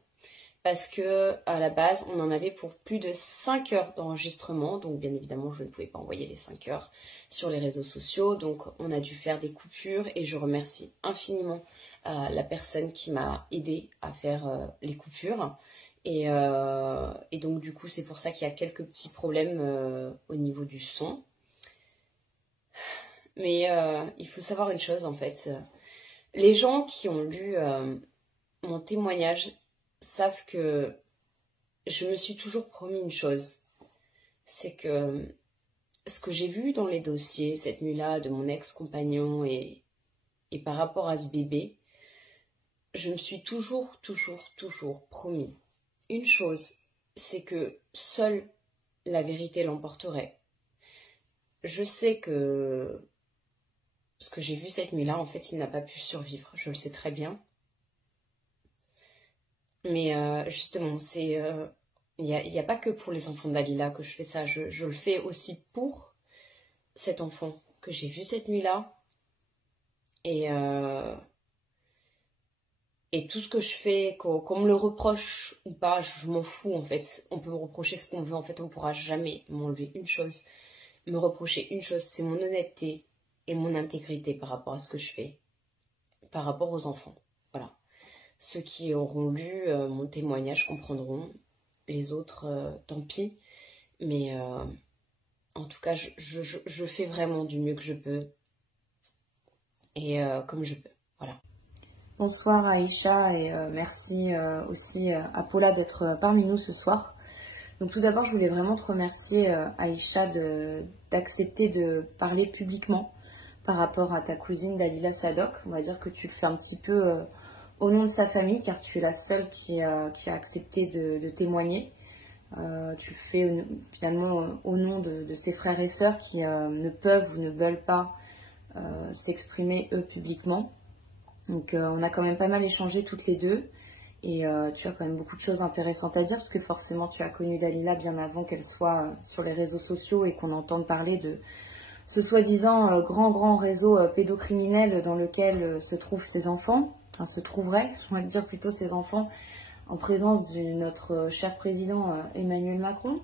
Parce que à la base, on en avait pour plus de 5 heures d'enregistrement. Donc bien évidemment, je ne pouvais pas envoyer les 5 heures sur les réseaux sociaux. Donc on a dû faire des coupures. Et je remercie infiniment la personne qui m'a aidée à faire les coupures. Et donc du coup, c'est pour ça qu'il y a quelques petits problèmes au niveau du son. Mais il faut savoir une chose en fait. Les gens qui ont lu mon témoignage savent que je me suis toujours promis une chose. C'est que ce que j'ai vu dans les dossiers cette nuit-là de mon ex-compagnon et par rapport à ce bébé, je me suis toujours promis une chose, c'est que seule la vérité l'emporterait. Je sais que ce que j'ai vu cette nuit-là, en fait, il n'a pas pu survivre. Je le sais très bien. Mais justement, il n'y a pas que pour les enfants de Dalila que je fais ça. Je le fais aussi pour cet enfant que j'ai vu cette nuit-là. Et, euh, et tout ce que je fais, qu'on me le reproche ou pas, je m'en fous en fait. On peut me reprocher ce qu'on veut, en fait, on pourra jamais m'enlever une chose, me reprocher une chose, c'est mon honnêteté et mon intégrité par rapport à ce que je fais, par rapport aux enfants. Voilà. Ceux qui auront lu mon témoignage comprendront, les autres, tant pis. Mais en tout cas, je fais vraiment du mieux que je peux et comme je peux. Voilà. Bonsoir Aïcha et merci aussi à Paula d'être parmi nous ce soir. Donc tout d'abord, je voulais vraiment te remercier Aïcha d'accepter de parler publiquement par rapport à ta cousine Dalila Sadok. On va dire que tu le fais un petit peu au nom de sa famille car tu es la seule qui a accepté de témoigner. Tu le fais finalement au nom de ses frères et sœurs qui ne peuvent ou ne veulent pas s'exprimer eux publiquement. Donc on a quand même pas mal échangé toutes les deux et tu as quand même beaucoup de choses intéressantes à dire parce que forcément tu as connu Dalila bien avant qu'elle soit sur les réseaux sociaux et qu'on entende parler de ce soi-disant grand réseau pédocriminel dans lequel se trouvent ses enfants, enfin se trouveraient, on va dire plutôt ses enfants en présence de notre cher président Emmanuel Macron.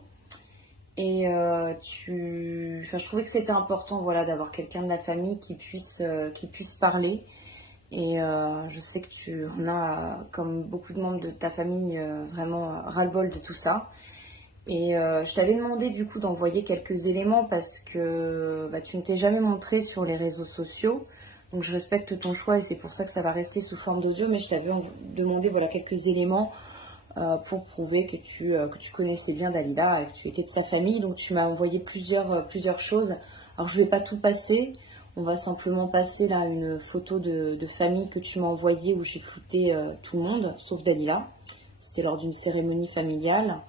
Et je trouvais que c'était important voilà, d'avoir quelqu'un de la famille qui puisse parler. Et je sais que tu en as, comme beaucoup de membres de ta famille, vraiment ras-le-bol de tout ça. Et je t'avais demandé du coup d'envoyer quelques éléments parce que tu ne t'es jamais montré sur les réseaux sociaux. Donc je respecte ton choix et c'est pour ça que ça va rester sous forme d'audio. Mais je t'avais demandé voilà, quelques éléments pour prouver que tu connaissais bien Dalila et que tu étais de sa famille. Donc tu m'as envoyé plusieurs choses. Alors je ne vais pas tout passer. On va simplement passer là une photo de famille que tu m'as envoyée où j'ai flouté tout le monde, sauf Dalila. C'était lors d'une cérémonie familiale.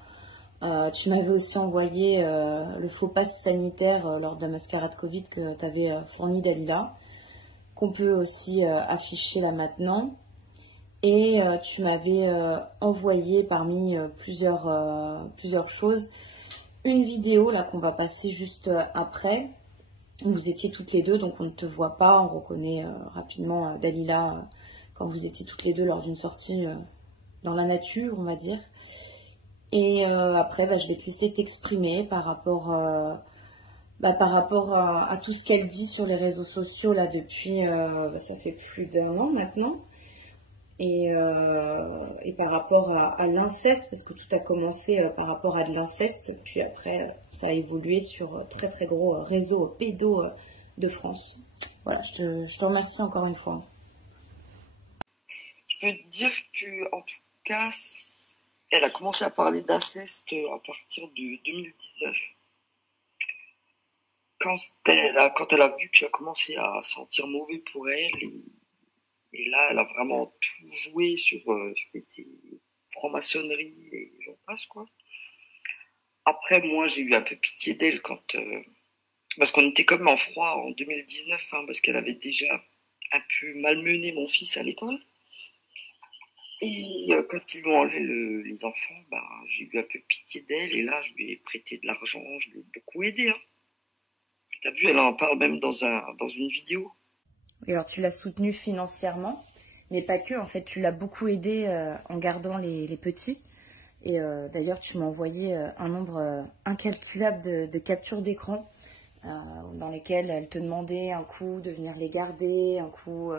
Tu m'avais aussi envoyé le faux pass sanitaire lors de la mascarade Covid que tu avais fourni Dalila, qu'on peut aussi afficher là maintenant. Et tu m'avais envoyé parmi plusieurs choses une vidéo là qu'on va passer juste après. Vous étiez toutes les deux, donc on ne te voit pas, on reconnaît rapidement Dalila quand vous étiez toutes les deux lors d'une sortie dans la nature, on va dire. Et après, je vais te laisser t'exprimer par rapport, à tout ce qu'elle dit sur les réseaux sociaux là depuis, ça fait plus d'1 an maintenant. Et par rapport à l'inceste, parce que tout a commencé par rapport à de l'inceste, puis après ça a évolué sur très gros réseau pédo de France. Voilà, je te remercie encore une fois. Je peux te dire que, en tout cas, elle a commencé à parler d'inceste à partir de 2019. Quand elle a vu que ça commençait à sentir mauvais pour elle, et là, elle a vraiment tout joué sur ce qui était franc-maçonnerie et j'en passe, quoi. Après, moi, j'ai eu un peu pitié d'elle parce qu'on était comme en froid en 2019, hein, parce qu'elle avait déjà un peu malmené mon fils à l'école. Et quand ils m'ont enlevé les enfants, j'ai eu un peu pitié d'elle et là, je lui ai prêté de l'argent, je l'ai beaucoup aidé, hein. T'as vu, elle en parle même dans une vidéo. Et alors tu l'as soutenue financièrement, mais pas que, en fait tu l'as beaucoup aidée en gardant les petits. Et d'ailleurs tu m'as envoyé un nombre incalculable de captures d'écran dans lesquelles elle te demandait un coup de venir les garder, un coup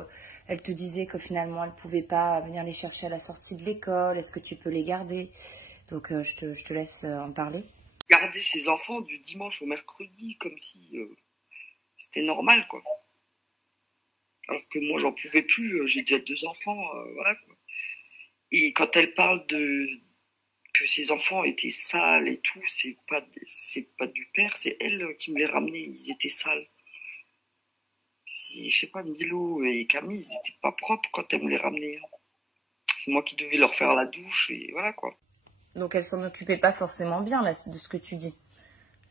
elle te disait que finalement elle ne pouvait pas venir les chercher à la sortie de l'école, est-ce que tu peux les garder? Donc je te laisse en parler. Garder ses enfants du dimanche au mercredi comme si c'était normal, quoi. Alors que moi, j'en pouvais plus, j'ai déjà 2 enfants, voilà, quoi. Et quand elle parle de que ses enfants étaient sales et tout, c'est pas du père, c'est elle qui me les ramenait, ils étaient sales. Si, je sais pas, Milo et Camille, ils étaient pas propres quand elle me les ramenait, hein. C'est moi qui devais leur faire la douche et voilà, quoi. Donc elle s'en occupait pas forcément bien là, de ce que tu dis.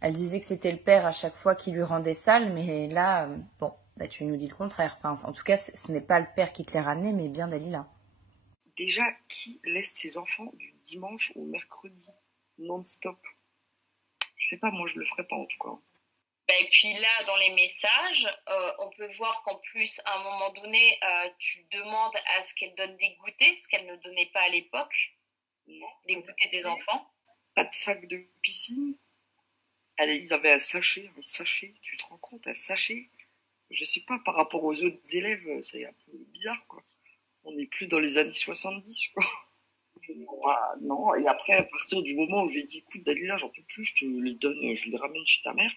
Elle disait que c'était le père à chaque fois qui lui rendait sale, mais là, bon, tu nous dis le contraire. Enfin, en tout cas, ce n'est pas le père qui te les ramenait, mais bien Dalila. Déjà, qui laisse ses enfants du dimanche au mercredi non-stop? Je sais pas, moi je le ferais pas en tout cas. Bah, et puis là, dans les messages, on peut voir qu'en plus, à un moment donné, tu demandes à ce qu'elle donne des goûters, ce qu'elle ne donnait pas à l'époque, Non, les goûters des enfants. pas de sac de piscine. Allez, ils avaient un sachet, tu te rends compte, un sachet. Je sais pas, par rapport aux autres élèves, c'est un peu bizarre, quoi. On n'est plus dans les années 70, quoi. Ah, non, et après, à partir du moment où je lui ai dit, écoute, Dalila, j'en peux plus, je te les donne, je les ramène chez ta mère.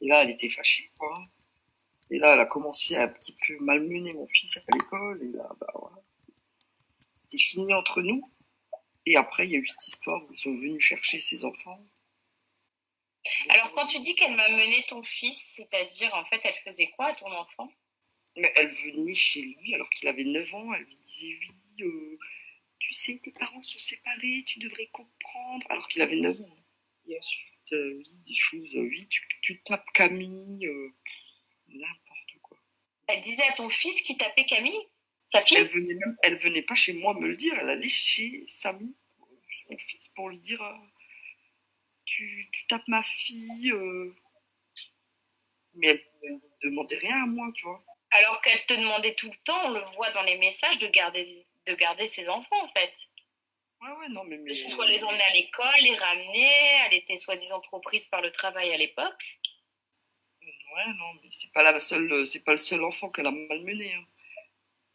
Et là, elle était fâchée, quoi. Et là, elle a commencé à un petit peu malmener mon fils à l'école, et là, bah voilà, c'était fini entre nous. Et après, il y a eu cette histoire où ils sont venus chercher ses enfants. Alors, quand tu dis qu'elle m'a mené ton fils, c'est-à-dire, en fait, elle faisait quoi à ton enfant? Mais elle venait chez lui alors qu'il avait 9 ans, elle lui disait, oui, tu sais, tes parents sont séparés, tu devrais comprendre, alors qu'il avait 9 ans. Et ensuite, oui, des choses, oui, tu tapes Camille, n'importe quoi. Elle disait à ton fils qui tapait Camille, sa fille? Elle venait pas chez moi me le dire, elle allait chez Samy, mon fils, pour lui dire, tu tapes ma fille, mais elle ne demandait rien à moi, tu vois. Alors qu'elle te demandait tout le temps, on le voit dans les messages, de garder ses enfants, en fait. Ouais, ouais, non, Que ce soit les emmener à l'école, les ramener, elle était soi-disant trop prise par le travail à l'époque. ouais, non, mais c'est pas le seul enfant qu'elle a malmené, hein.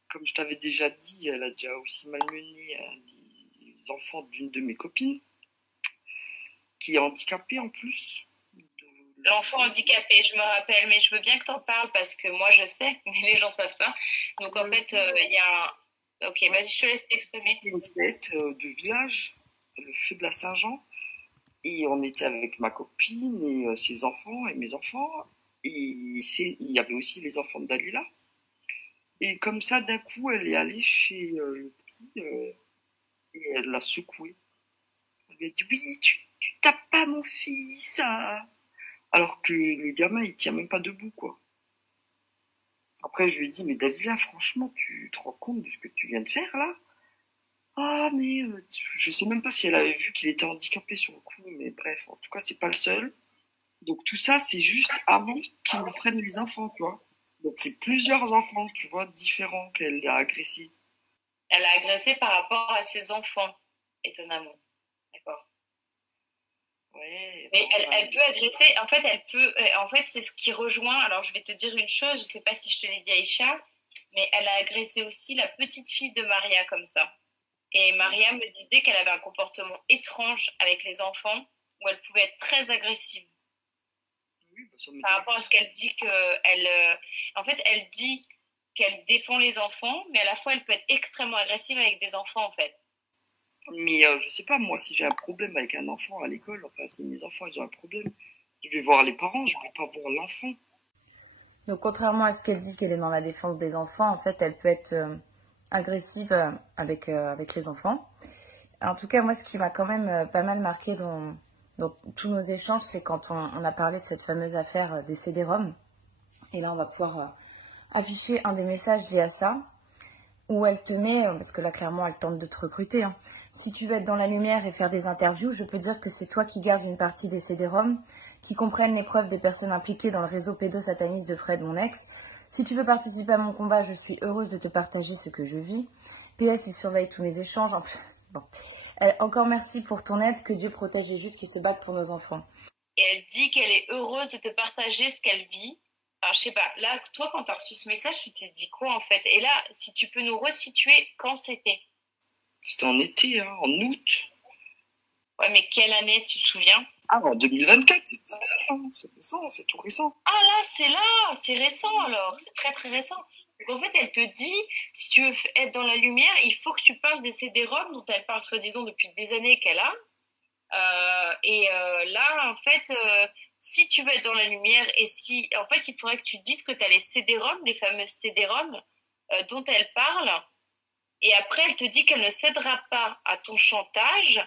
Comme je t'avais déjà dit, elle a déjà aussi malmené des enfants d'une de mes copines, qui est handicapée en plus. L'enfant handicapé, je me rappelle, mais je veux bien que t'en parles parce que moi je sais, mais les gens savent pas. Donc en fait, il y a un... Ok, vas-y, je te laisse t'exprimer. Une fête de village, le feu de la Saint-Jean, et on était avec ma copine et ses enfants et mes enfants, et il y avait aussi les enfants de Dalila. Et comme ça, d'un coup, elle est allée chez le petit et elle l'a secoué. Elle lui a dit, oui, tu tapes pas mon fils, ah. Alors que le gamin, il tient même pas debout, quoi. Après, je lui ai dit, mais Dalila, franchement, tu te rends compte de ce que tu viens de faire, là? Ah, mais je sais même pas si elle avait vu qu'il était handicapé sur le coup, mais bref, en tout cas, c'est pas le seul. Donc tout ça, c'est juste avant qu'ils me prennent les enfants, tu vois. Donc c'est plusieurs enfants, tu vois, différents qu'elle a agressés. Elle a agressé par rapport à ses enfants, étonnamment. D'accord. Ouais, Mais elle, enfin, elle peut agresser, en fait, en fait, c'est ce qui rejoint, alors je vais te dire une chose, je sais pas si je te l'ai dit Aïcha, mais elle a agressé aussi la petite fille de Maria comme ça. Et Maria me disait qu'elle avait un comportement étrange avec les enfants, où elle pouvait être très agressive. oui, bah, ça Par m'étonne. rapport à ce qu'elle dit en fait, elle dit qu'elle défend les enfants, mais à la fois, elle peut être extrêmement agressive avec des enfants, en fait. Mais je sais pas, moi, si j'ai un problème avec un enfant à l'école, enfin, si mes enfants, ils ont un problème, je vais voir les parents, je vais pas voir l'enfant. Donc, contrairement à ce qu'elle dit qu'elle est dans la défense des enfants, en fait, elle peut être agressive avec les enfants. En tout cas, moi, ce qui m'a quand même pas mal marqué dans tous nos échanges, c'est quand on a parlé de cette fameuse affaire des CD-ROM. Et là, on va pouvoir afficher un des messages via ça, où elle te met, parce que là, clairement, elle tente de te recruter, hein. Si tu veux être dans la lumière et faire des interviews, je peux dire que c'est toi qui gardes une partie des CD-ROM, qui comprennent les preuves de personnes impliquées dans le réseau pédosataniste de Fred, mon ex. Si tu veux participer à mon combat, je suis heureuse de te partager ce que je vis. PS, il surveille tous mes échanges. Bon. Encore merci pour ton aide, que Dieu protège les justes qui se battent pour nos enfants. Et elle dit qu'elle est heureuse de te partager ce qu'elle vit. Enfin, je sais pas, là, toi, quand t'as reçu ce message, tu t'es dit quoi, en fait? Et là, si tu peux nous resituer quand c'était. C'était en été, hein, en août. Ouais, mais quelle année, tu te souviens? Ah, en 2024, c'est récent, c'est tout récent. Ah là, c'est récent alors, c'est très très récent. Donc en fait, elle te dit, si tu veux être dans la lumière, il faut que tu parles des CD-ROM dont elle parle soi-disant depuis des années qu'elle a. Là, en fait, si tu veux être dans la lumière et si, en fait, il faudrait que tu dises que tu as les CD-ROM, les fameuses CD-ROM dont elle parle. Et après, elle te dit qu'elle ne cédera pas à ton chantage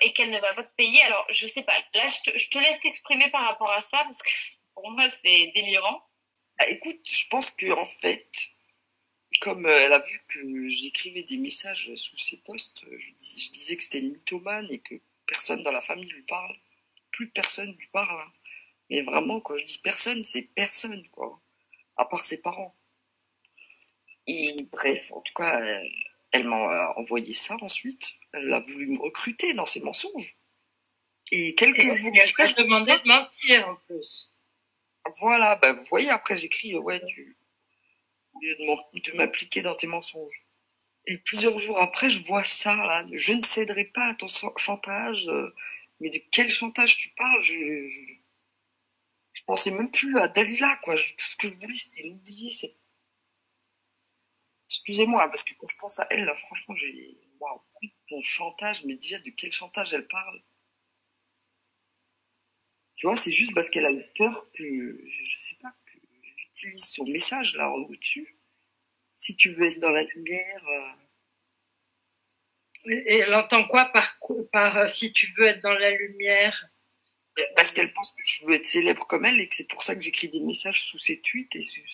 et qu'elle ne va pas te payer. Alors, je sais pas. Là, je te laisse t'exprimer par rapport à ça parce que pour moi, c'est délirant. Ah, écoute, je pense que en fait, comme elle a vu que j'écrivais des messages sous ses posts, je disais que c'était une mythomane et que personne dans la famille lui parle. Plus personne lui parle, hein. Mais vraiment, quand je dis personne, c'est personne, quoi. À part ses parents. Et bref, en tout cas, elle m'a envoyé ça ensuite. Elle a voulu me recruter dans ses mensonges. Et quelques Et jours elle après, t'a demandé de mentir en plus. voilà, bah, vous voyez, après j'écris, ouais, au lieu de m'appliquer dans tes mensonges. Et plusieurs jours après, je vois ça, là, je ne céderai pas à ton chantage. Mais de quel chantage tu parles? Je pensais même plus à Dalila, quoi. Tout ce que je voulais, c'était l'oublier. Excusez-moi, parce que quand je pense à elle, là, franchement, j'ai... Waouh, ton chantage, mais déjà, de quel chantage elle parle? Tu vois, c'est juste parce qu'elle a eu peur que, je sais pas, que j'utilise son message, là, en au-dessus. Si tu veux être dans la lumière... Et elle entend quoi par si tu veux être dans la lumière? Parce qu'elle pense que je veux être célèbre comme elle et que c'est pour ça que j'écris des messages sous ses tweets et sous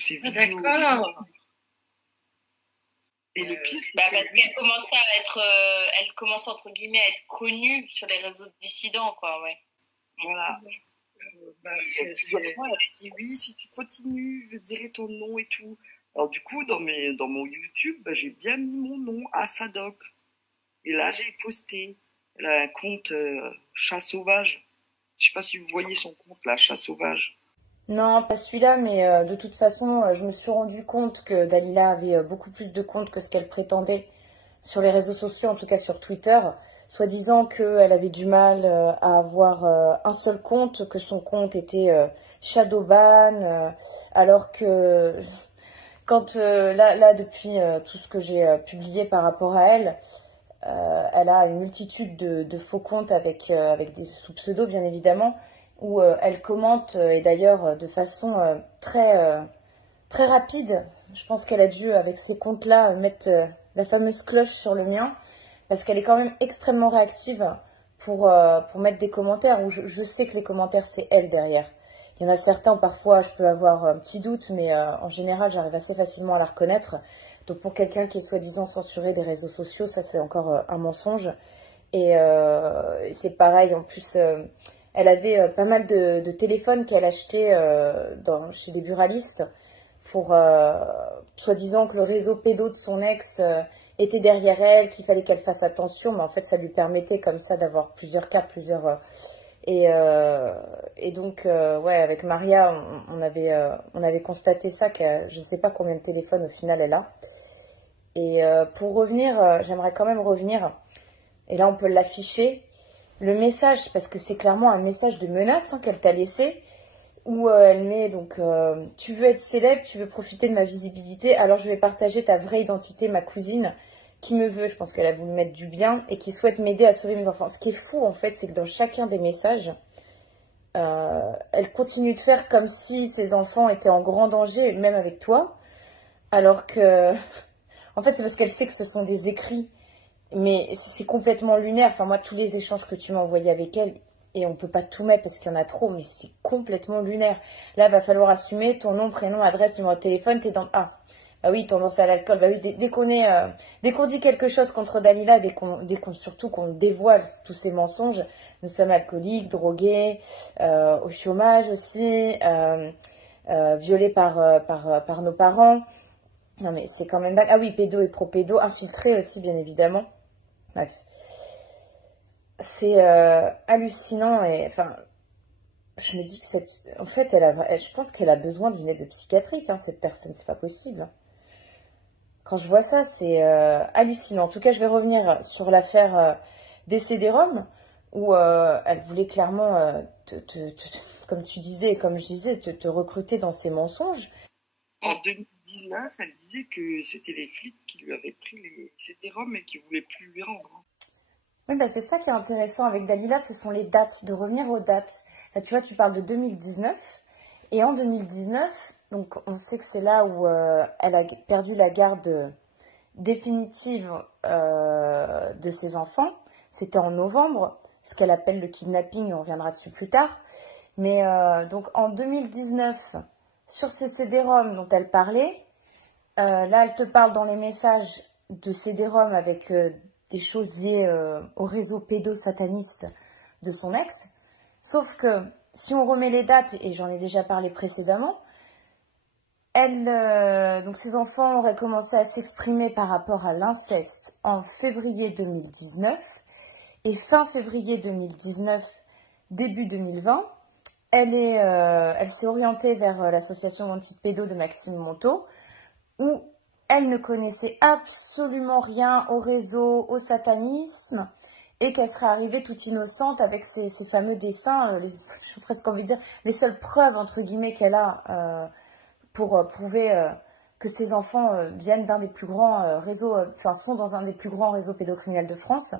ses Ah, vidéos. d'accord. Et le pire, Bah, parce qu'elle commence à être, elle commence entre guillemets à être connue sur les réseaux dissidents, quoi, ouais. voilà. Bah, Plusieurs fois, elle a dit oui, si tu continues, je dirai ton nom et tout. Alors du coup, dans mon YouTube, bah, j'ai bien mis mon nom à Sadoc. Et là, j'ai posté. Elle a un compte chat sauvage. Je sais pas si vous voyez son compte, là, chat sauvage. Non, pas celui-là, mais de toute façon, je me suis rendu compte que Dalila avait beaucoup plus de comptes que ce qu'elle prétendait sur les réseaux sociaux, en tout cas sur Twitter, soi-disant qu'elle avait du mal à avoir un seul compte, que son compte était shadowban, alors que quand là depuis tout ce que j'ai publié par rapport à elle, elle a une multitude de faux comptes avec des sous pseudo bien évidemment, où elle commente et d'ailleurs de façon très rapide. Je pense qu'elle a dû avec ces comptes-là mettre la fameuse cloche sur le mien parce qu'elle est quand même extrêmement réactive pour mettre des commentaires où je sais que les commentaires c'est elle derrière. Il y en a certains, parfois, je peux avoir un petit doute, mais en général, j'arrive assez facilement à la reconnaître. Donc pour quelqu'un qui est soi-disant censuré des réseaux sociaux, ça c'est encore un mensonge. Et c'est pareil, en plus, elle avait pas mal de téléphones qu'elle achetait chez des buralistes pour soi-disant que le réseau pédo de son ex était derrière elle, qu'il fallait qu'elle fasse attention, mais en fait ça lui permettait comme ça d'avoir plusieurs cas, et donc, ouais, avec Maria, on avait constaté ça, que je ne sais pas combien de téléphones au final elle a. Et pour revenir, j'aimerais quand même revenir, et là on peut l'afficher, le message, parce que c'est clairement un message de menace qu'elle t'a laissé, où elle met donc tu veux être célèbre, tu veux profiter de ma visibilité, alors je vais partager ta vraie identité, ma cousine, qui me veut, je pense qu'elle a voulu mettre du bien, et qui souhaite m'aider à sauver mes enfants. Ce qui est fou en fait, c'est que dans chacun des messages, elle continue de faire comme si ses enfants étaient en grand danger, même avec toi, alors que, en fait, c'est parce qu'elle sait que ce sont des écrits, mais c'est complètement lunaire. Enfin, moi, tous les échanges que tu m'as envoyés avec elle, et on peut pas tout mettre parce qu'il y en a trop, mais c'est complètement lunaire. Là, va falloir assumer ton nom, prénom, adresse, numéro de téléphone, t'es dans... Ah, bah oui, tendance à l'alcool. Bah oui, dès qu'on dit quelque chose contre Dalila, surtout qu'on dévoile tous ces mensonges, nous sommes alcooliques, drogués, au chômage aussi, violés par nos parents. Non mais c'est quand même dingue. Ah oui, pédo et pro-pédo, infiltrés aussi bien évidemment. Bref. C'est hallucinant et enfin, je me dis que en fait, je pense qu'elle a besoin d'une aide psychiatrique, cette personne, c'est pas possible. Quand je vois ça, c'est hallucinant. En tout cas, je vais revenir sur l'affaire des CD-ROM, où elle voulait clairement, comme tu disais et comme je disais, te recruter dans ses mensonges. En 2019, elle disait que c'était les flics qui lui avaient pris les CD-ROM et qui voulaient plus lui rendre. Oui, bah c'est ça qui est intéressant avec Dalila, ce sont les dates, de revenir aux dates. Là, tu vois, tu parles de 2019, et en 2019, donc on sait que c'est là où elle a perdu la garde définitive de ses enfants. C'était en novembre, ce qu'elle appelle le kidnapping, on reviendra dessus plus tard. Mais donc en 2019, sur ces CD-ROM dont elle parlait, là elle te parle dans les messages de CD-ROM avec des choses liées au réseau pédosataniste de son ex. Sauf que si on remet les dates, et j'en ai déjà parlé précédemment, donc ces enfants auraient commencé à s'exprimer par rapport à l'inceste en février 2019, et fin février 2019, début 2020, elle s'est orientée vers l'association Antipédo de Maxime Monteau, où elle ne connaissait absolument rien au réseau, au satanisme, et qu'elle serait arrivée toute innocente avec ces fameux dessins, j'ai presque envie de dire, les seules preuves, entre guillemets, qu'elle a pour prouver que ces enfants viennent d'un des plus grands réseaux, sont dans un des plus grands réseaux pédocriminels de France.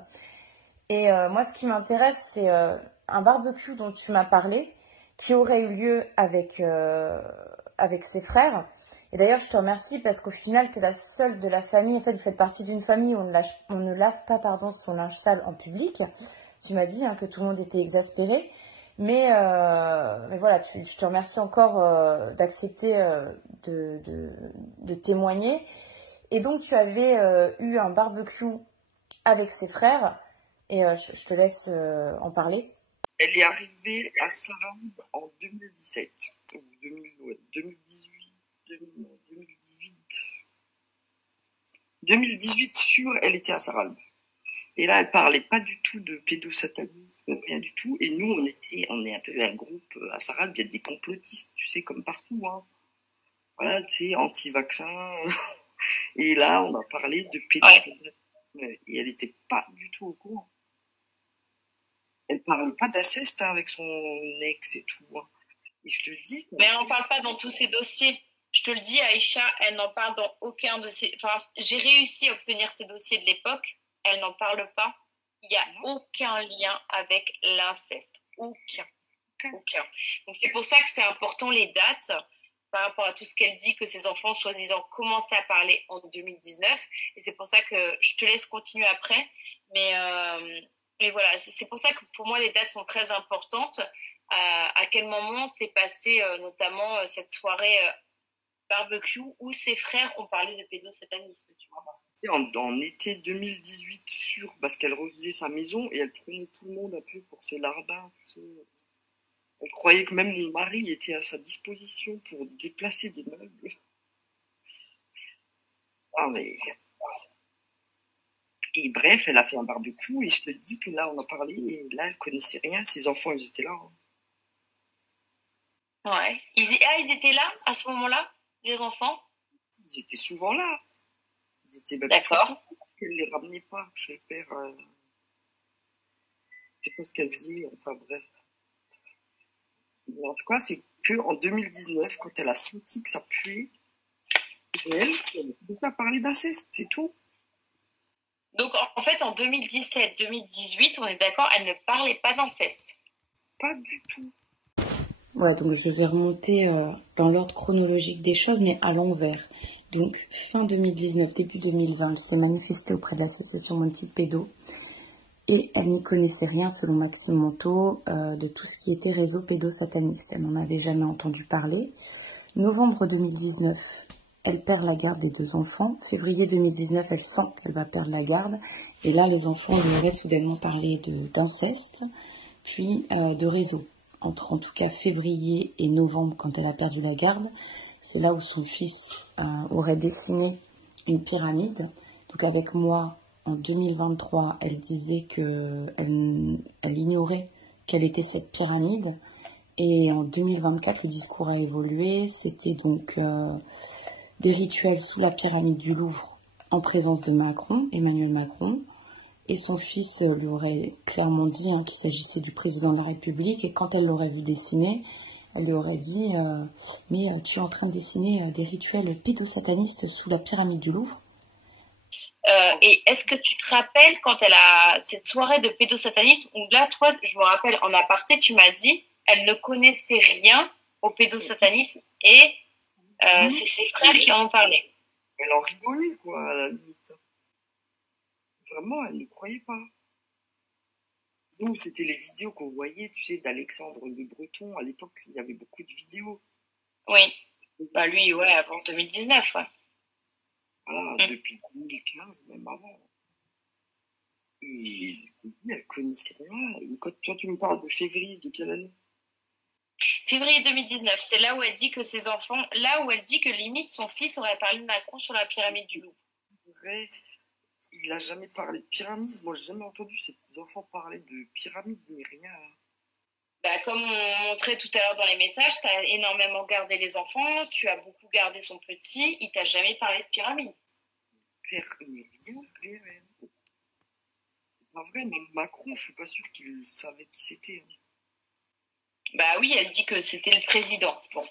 Et moi, ce qui m'intéresse, c'est un barbecue dont tu m'as parlé, qui aurait eu lieu avec ses frères. Et d'ailleurs, je te remercie parce qu'au final, tu es la seule de la famille. En fait, vous faites partie d'une famille où on ne lave pas son linge sale en public. Tu m'as dit que tout le monde était exaspéré. Mais voilà, je te remercie encore d'accepter de témoigner. Et donc, tu avais eu un barbecue avec ses frères. Et je te laisse en parler. Elle est arrivée à Sarah en 2017, ou 2018 sûr, elle était à Saralbe. Et là, elle parlait pas du tout de pédosatanisme, rien du tout. Et nous, on est un peu un groupe à Saralbe, il y a des complotistes, tu sais, comme partout, hein. Voilà, tu sais, anti-vaccin. Et là, on a parlé de pédosatanisme. Et elle était pas du tout au courant. Elle parlait pas d'inceste avec son ex et tout, hein. Et je te dis mais elle n'en parle pas dans tous ses dossiers. Je te le dis, Aïcha, elle n'en parle dans aucun de ses... Enfin, j'ai réussi à obtenir ces dossiers de l'époque. Elle n'en parle pas. Il n'y a aucun lien avec l'inceste. Aucun. Donc, c'est pour ça que c'est important, les dates, par rapport à tout ce qu'elle dit, que ses enfants, soi-disant, commençaient à parler en 2019. Et c'est pour ça que je te laisse continuer après. Mais voilà, c'est pour ça que pour moi, les dates sont très importantes. À quel moment s'est passé notamment cette soirée barbecue où ses frères ont parlé de pédosatanisme, tu vois. En été 2018 sûr, parce qu'elle refaisait sa maison et elle prenait tout le monde un peu pour ses larbins. Elle croyait que même mon mari était à sa disposition pour déplacer des meubles. Ah, mais... Et bref, elle a fait un barbecue et je te dis que là, on a parlé et là, elle connaissait rien. Ses enfants, ils étaient là, hein. Ouais. Ils étaient là à ce moment-là, les enfants? Ils étaient souvent là. Ils étaient même d'accord. Elle les ramenait pas. Je sais pas, je sais pas ce qu'elle faisait. Enfin bref. Mais en tout cas, c'est que en 2019, quand elle a senti que ça puait, elle a commencé à parler d'inceste, c'est tout. Donc en fait, en 2017-2018, on est d'accord, elle ne parlait pas d'inceste. Pas du tout. Ouais, donc je vais remonter dans l'ordre chronologique des choses, mais à l'envers. Donc, fin 2019, début 2020, elle s'est manifestée auprès de l'association Antipédo et elle n'y connaissait rien, selon Maxime Monteau, de tout ce qui était réseau pédosataniste. Elle n'en avait jamais entendu parler. Novembre 2019, elle perd la garde des 2 enfants. Février 2019, elle sent qu'elle va perdre la garde. Et là, les enfants lui auraient soudainement parlé d'inceste, puis de réseau. Entre en tout cas février et novembre, quand elle a perdu la garde, c'est là où son fils aurait dessiné une pyramide. Donc avec moi, en 2023, elle disait qu'elle ignorait quelle était cette pyramide. Et en 2024, le discours a évolué. C'était donc des rituels sous la pyramide du Louvre en présence de Emmanuel Macron. Et son fils lui aurait clairement dit qu'il s'agissait du président de la République. Et quand elle l'aurait vu dessiner, elle lui aurait dit mais tu es en train de dessiner des rituels pédosatanistes sous la pyramide du Louvre. Et est-ce que tu te rappelles quand elle a cette soirée de pédosatanisme où là, toi, je me rappelle en aparté, tu m'as dit elle ne connaissait rien au pédosatanisme et c'est ses frères qui en ont parlé. Elle en rigolait, quoi, à la limite. Vraiment, elle ne croyait pas. Nous, c'était les vidéos qu'on voyait, tu sais, d'Alexandre Le Breton. À l'époque, il y avait beaucoup de vidéos. Oui. Bah lui, ouais, avant 2019, ouais. Voilà, depuis 2015, même avant. Et du coup, elle connaissait rien. Et quand toi, tu me parles de février, de quelle année? Février 2019, c'est là où elle dit que ses enfants, là où elle dit que limite son fils aurait parlé de Macron sur la pyramide du Louvre. C'est vrai, il a jamais parlé de pyramide. Moi, j'ai jamais entendu ces enfants parler de pyramide ni rien. Bah, comme on montrait tout à l'heure dans les messages, tu as énormément gardé les enfants, tu as beaucoup gardé son petit, il t'a jamais parlé de pyramide. Père, mais rien, rien, rien. C'est pas vrai, même Macron, je suis pas sûr qu'il savait qui c'était. Hein. Bah oui, elle dit que c'était le président. Bon.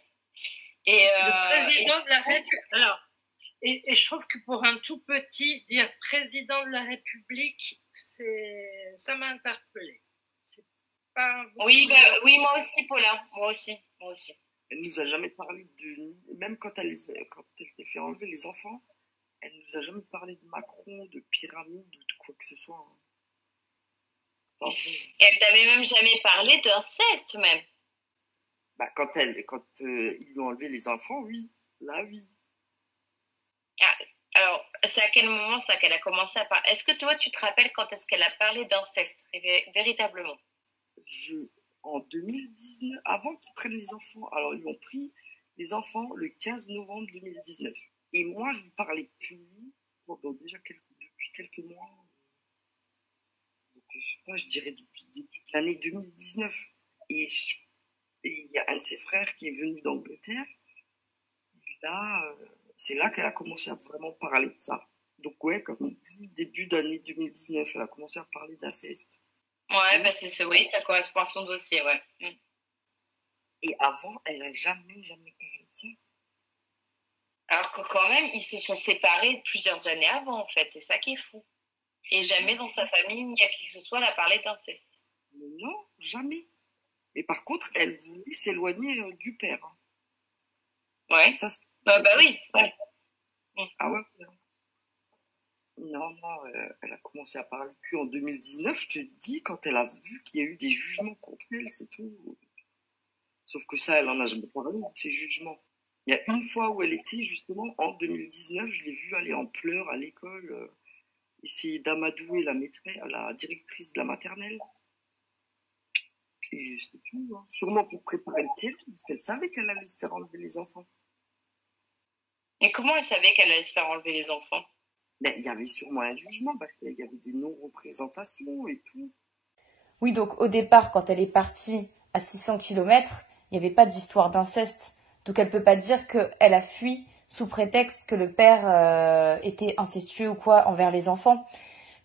Et, Le président de la République. Alors, et je trouve que pour un tout petit, dire président de la République, ça m'a interpellée. C'est pas. Oui, oui, moi aussi, Paula. Moi aussi. Elle nous a jamais parlé de. Même quand elle s'est fait enlever les enfants, elle nous a jamais parlé de Macron, de pyramide ou de quoi que ce soit. Hein. Et elle t'avait même jamais parlé d'inceste, même. Bah, quand ils lui ont enlevé les enfants, oui. Là, oui. Ah, alors, c'est à quel moment ça qu'elle a commencé à parler? Est-ce que toi, tu te rappelles quand est-ce qu'elle a parlé d'inceste, véritablement? En 2019, avant qu'ils prennent les enfants, alors ils ont pris les enfants le 15 novembre 2019. Et moi, je ne parlais plus pendant déjà depuis quelques mois. Donc, je sais pas, je dirais depuis le début de l'année 2019. Et il y a un de ses frères qui est venu d'Angleterre. Là, c'est là qu'elle a commencé à vraiment parler de ça. Donc ouais, comme on dit, début d'année 2019, elle a commencé à parler d'inceste. Ouais, bah oui, ça correspond à son dossier, ouais. Et avant, elle n'a jamais parlé de ça. Alors que quand même, ils se sont séparés plusieurs années avant, en fait. C'est ça qui est fou. Et jamais dans sa famille, ni à qui que ce soit, elle a parlé d'inceste. Non, jamais. Mais par contre, elle voulait s'éloigner du père. Hein. Ouais. Ça, bah oui. Ouais. Ah ouais. Non, elle a commencé à parler que en 2019, je te dis, quand elle a vu qu'il y a eu des jugements contre elle, c'est tout. Sauf que ça, elle en a jamais parlé de ces jugements. Il y a une fois où elle était, justement, en 2019, je l'ai vue aller en pleurs à l'école, essayer d'amadouer la maîtresse, la directrice de la maternelle. Et c'est tout, hein. Sûrement pour préparer le terrain, parce qu'elle savait qu'elle allait se faire enlever les enfants. Et comment elle savait qu'elle allait se faire enlever les enfants? Mais il y avait sûrement un jugement, parce qu'il y avait des non-représentations et tout. Oui, donc au départ, quand elle est partie à 600 km, il n'y avait pas d'histoire d'inceste. Donc elle ne peut pas dire qu'elle a fui sous prétexte que le père était incestueux ou quoi envers les enfants.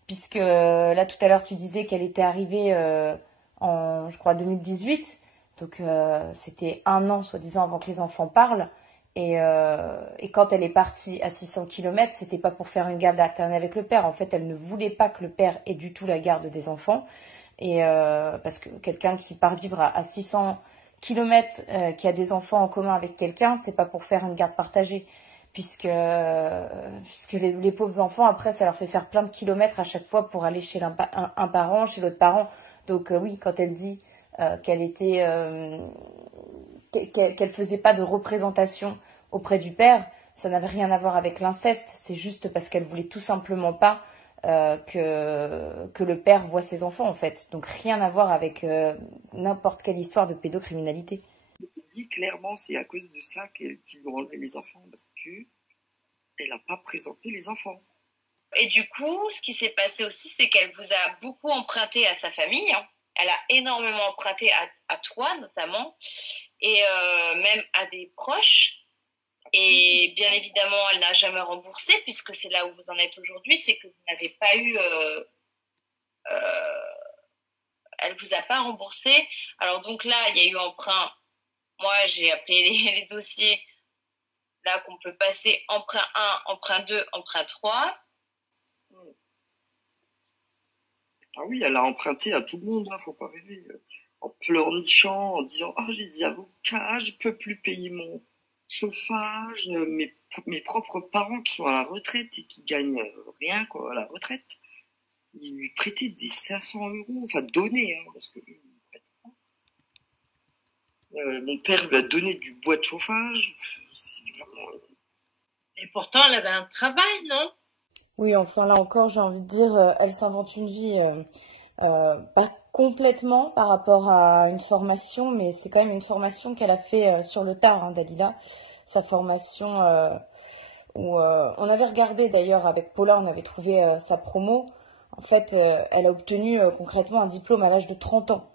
Puisque là, tout à l'heure, tu disais qu'elle était arrivée en, je crois, 2018. Donc c'était un an, soi-disant, avant que les enfants parlent. Et quand elle est partie à 600 km, c'était pas pour faire une garde alternée avec le père. En fait, elle ne voulait pas que le père ait du tout la garde des enfants. Et parce que quelqu'un qui part vivre à 600 km, qui a des enfants en commun avec quelqu'un, c'est pas pour faire une garde partagée. Puisque les pauvres enfants, après, ça leur fait faire plein de kilomètres à chaque fois pour aller chez un parent, chez l'autre parent. Donc oui, quand elle dit qu'elle faisait pas de représentation auprès du père, ça n'avait rien à voir avec l'inceste. C'est juste parce qu'elle voulait tout simplement pas que le père voit ses enfants, en fait. Donc rien à voir avec n'importe quelle histoire de pédocriminalité. Il dit clairement c'est à cause de ça qu'ils lui ont enlevé les enfants, parce qu'elle n'a pas présenté les enfants. Et du coup, ce qui s'est passé aussi, c'est qu'elle vous a beaucoup emprunté à sa famille. Hein. Elle a énormément emprunté à toi, notamment, et même à des proches. Et bien évidemment, elle n'a jamais remboursé, puisque c'est là où vous en êtes aujourd'hui, c'est que vous n'avez pas eu... elle vous a pas remboursé. Alors donc là, il y a eu emprunt. Moi, j'ai appelé les dossiers là qu'on peut passer emprunt 1, emprunt 2, emprunt 3. Ah oui, elle a emprunté à tout le monde, hein, faut pas rêver. En pleurnichant, en disant « Ah, j'ai des avocats, je peux plus payer mon chauffage, mes propres parents qui sont à la retraite et qui gagnent rien quoi, à la retraite. » Ils lui prêtaient des 500 €, enfin donné, hein, parce que lui, il prête pas. Mon père lui a donné du bois de chauffage. C'est vraiment... Et pourtant, elle avait un travail, non? Oui, enfin là encore, j'ai envie de dire, elle s'invente une vie, pas complètement par rapport à une formation, mais c'est quand même une formation qu'elle a fait sur le tard, hein, Dalila. Sa formation où on avait regardé d'ailleurs avec Paula, on avait trouvé sa promo. En fait, elle a obtenu concrètement un diplôme à l'âge de 30 ans.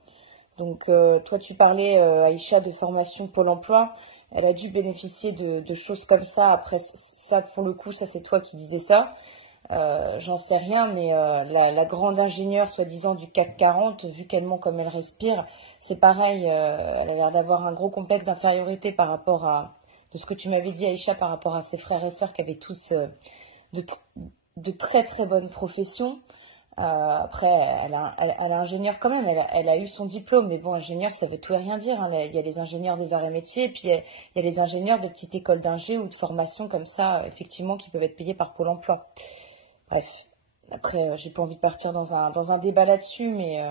Donc, toi, tu parlais, Aïcha, de formation Pôle emploi. Elle a dû bénéficier de choses comme ça. Après, ça, pour le coup, ça, c'est toi qui disais ça. J'en sais rien, mais la grande ingénieure, soi-disant, du CAC 40, vu qu'elle ment comme elle respire, c'est pareil. Elle a l'air d'avoir un gros complexe d'infériorité par rapport à de ce que tu m'avais dit, Aïcha, par rapport à ses frères et sœurs qui avaient tous de, de très très bonnes professions. Après, elle a ingénieur quand même, elle a eu son diplôme, mais bon, ingénieur, ça veut tout et rien dire, hein. Il y a les ingénieurs des arts et métiers, et puis il y a les ingénieurs de petites écoles d'ingé ou de formation comme ça, effectivement, qui peuvent être payés par Pôle emploi. Bref, après, j'ai pas envie de partir dans un débat là-dessus, mais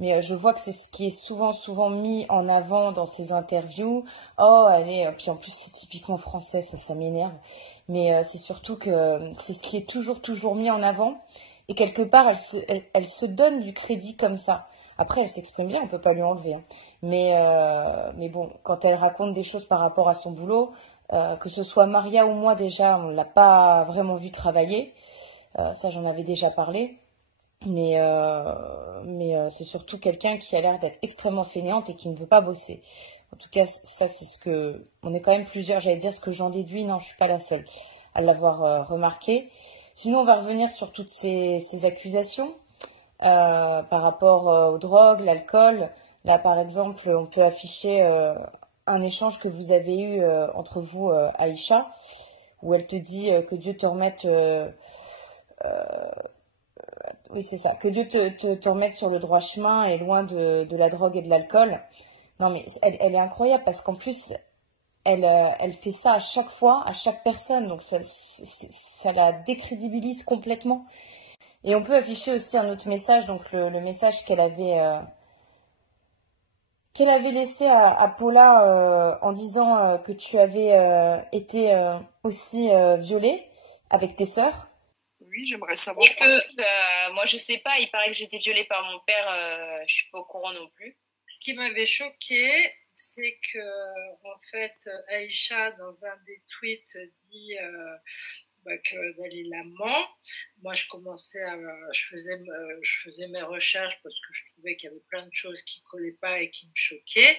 je vois que c'est ce qui est souvent mis en avant dans ces interviews. Oh, allez, puis en plus, c'est typiquement français, ça m'énerve. Mais c'est surtout que c'est ce qui est toujours mis en avant. Et quelque part, elle se donne du crédit comme ça. Après, elle s'exprime bien, on peut pas lui enlever, hein. Mais bon, quand elle raconte des choses par rapport à son boulot, que ce soit Maria ou moi déjà, on l'a pas vraiment vu travailler. Ça, j'en avais déjà parlé. Mais c'est surtout quelqu'un qui a l'air d'être extrêmement fainéante et qui ne veut pas bosser. En tout cas, ça, c'est ce que... On est quand même plusieurs, j'allais dire ce que j'en déduis. Non, je suis pas la seule à l'avoir remarqué. Sinon, on va revenir sur toutes ces accusations par rapport aux drogues, l'alcool. Là, par exemple, on peut afficher un échange que vous avez eu entre vous, Aïcha, où elle te dit que Dieu te remette... oui, c'est ça. Que Dieu te remette sur le droit chemin et loin de la drogue et de l'alcool. Non, mais elle est incroyable parce qu'en plus, elle fait ça à chaque fois, à chaque personne. Donc, ça la décrédibilise complètement. Et on peut afficher aussi un autre message, donc le message qu'elle avait laissé à Paula en disant que tu avais été aussi violée avec tes sœurs. Oui, j'aimerais savoir. Et que moi je sais pas, il paraît que j'ai été violée par mon père, je suis pas au courant non plus. Ce qui m'avait choqué, c'est que en fait Aïcha dans un des tweets dit que Dalila ment. Moi je faisais mes recherches parce que je trouvais qu'il y avait plein de choses qui collaient pas et qui me choquaient.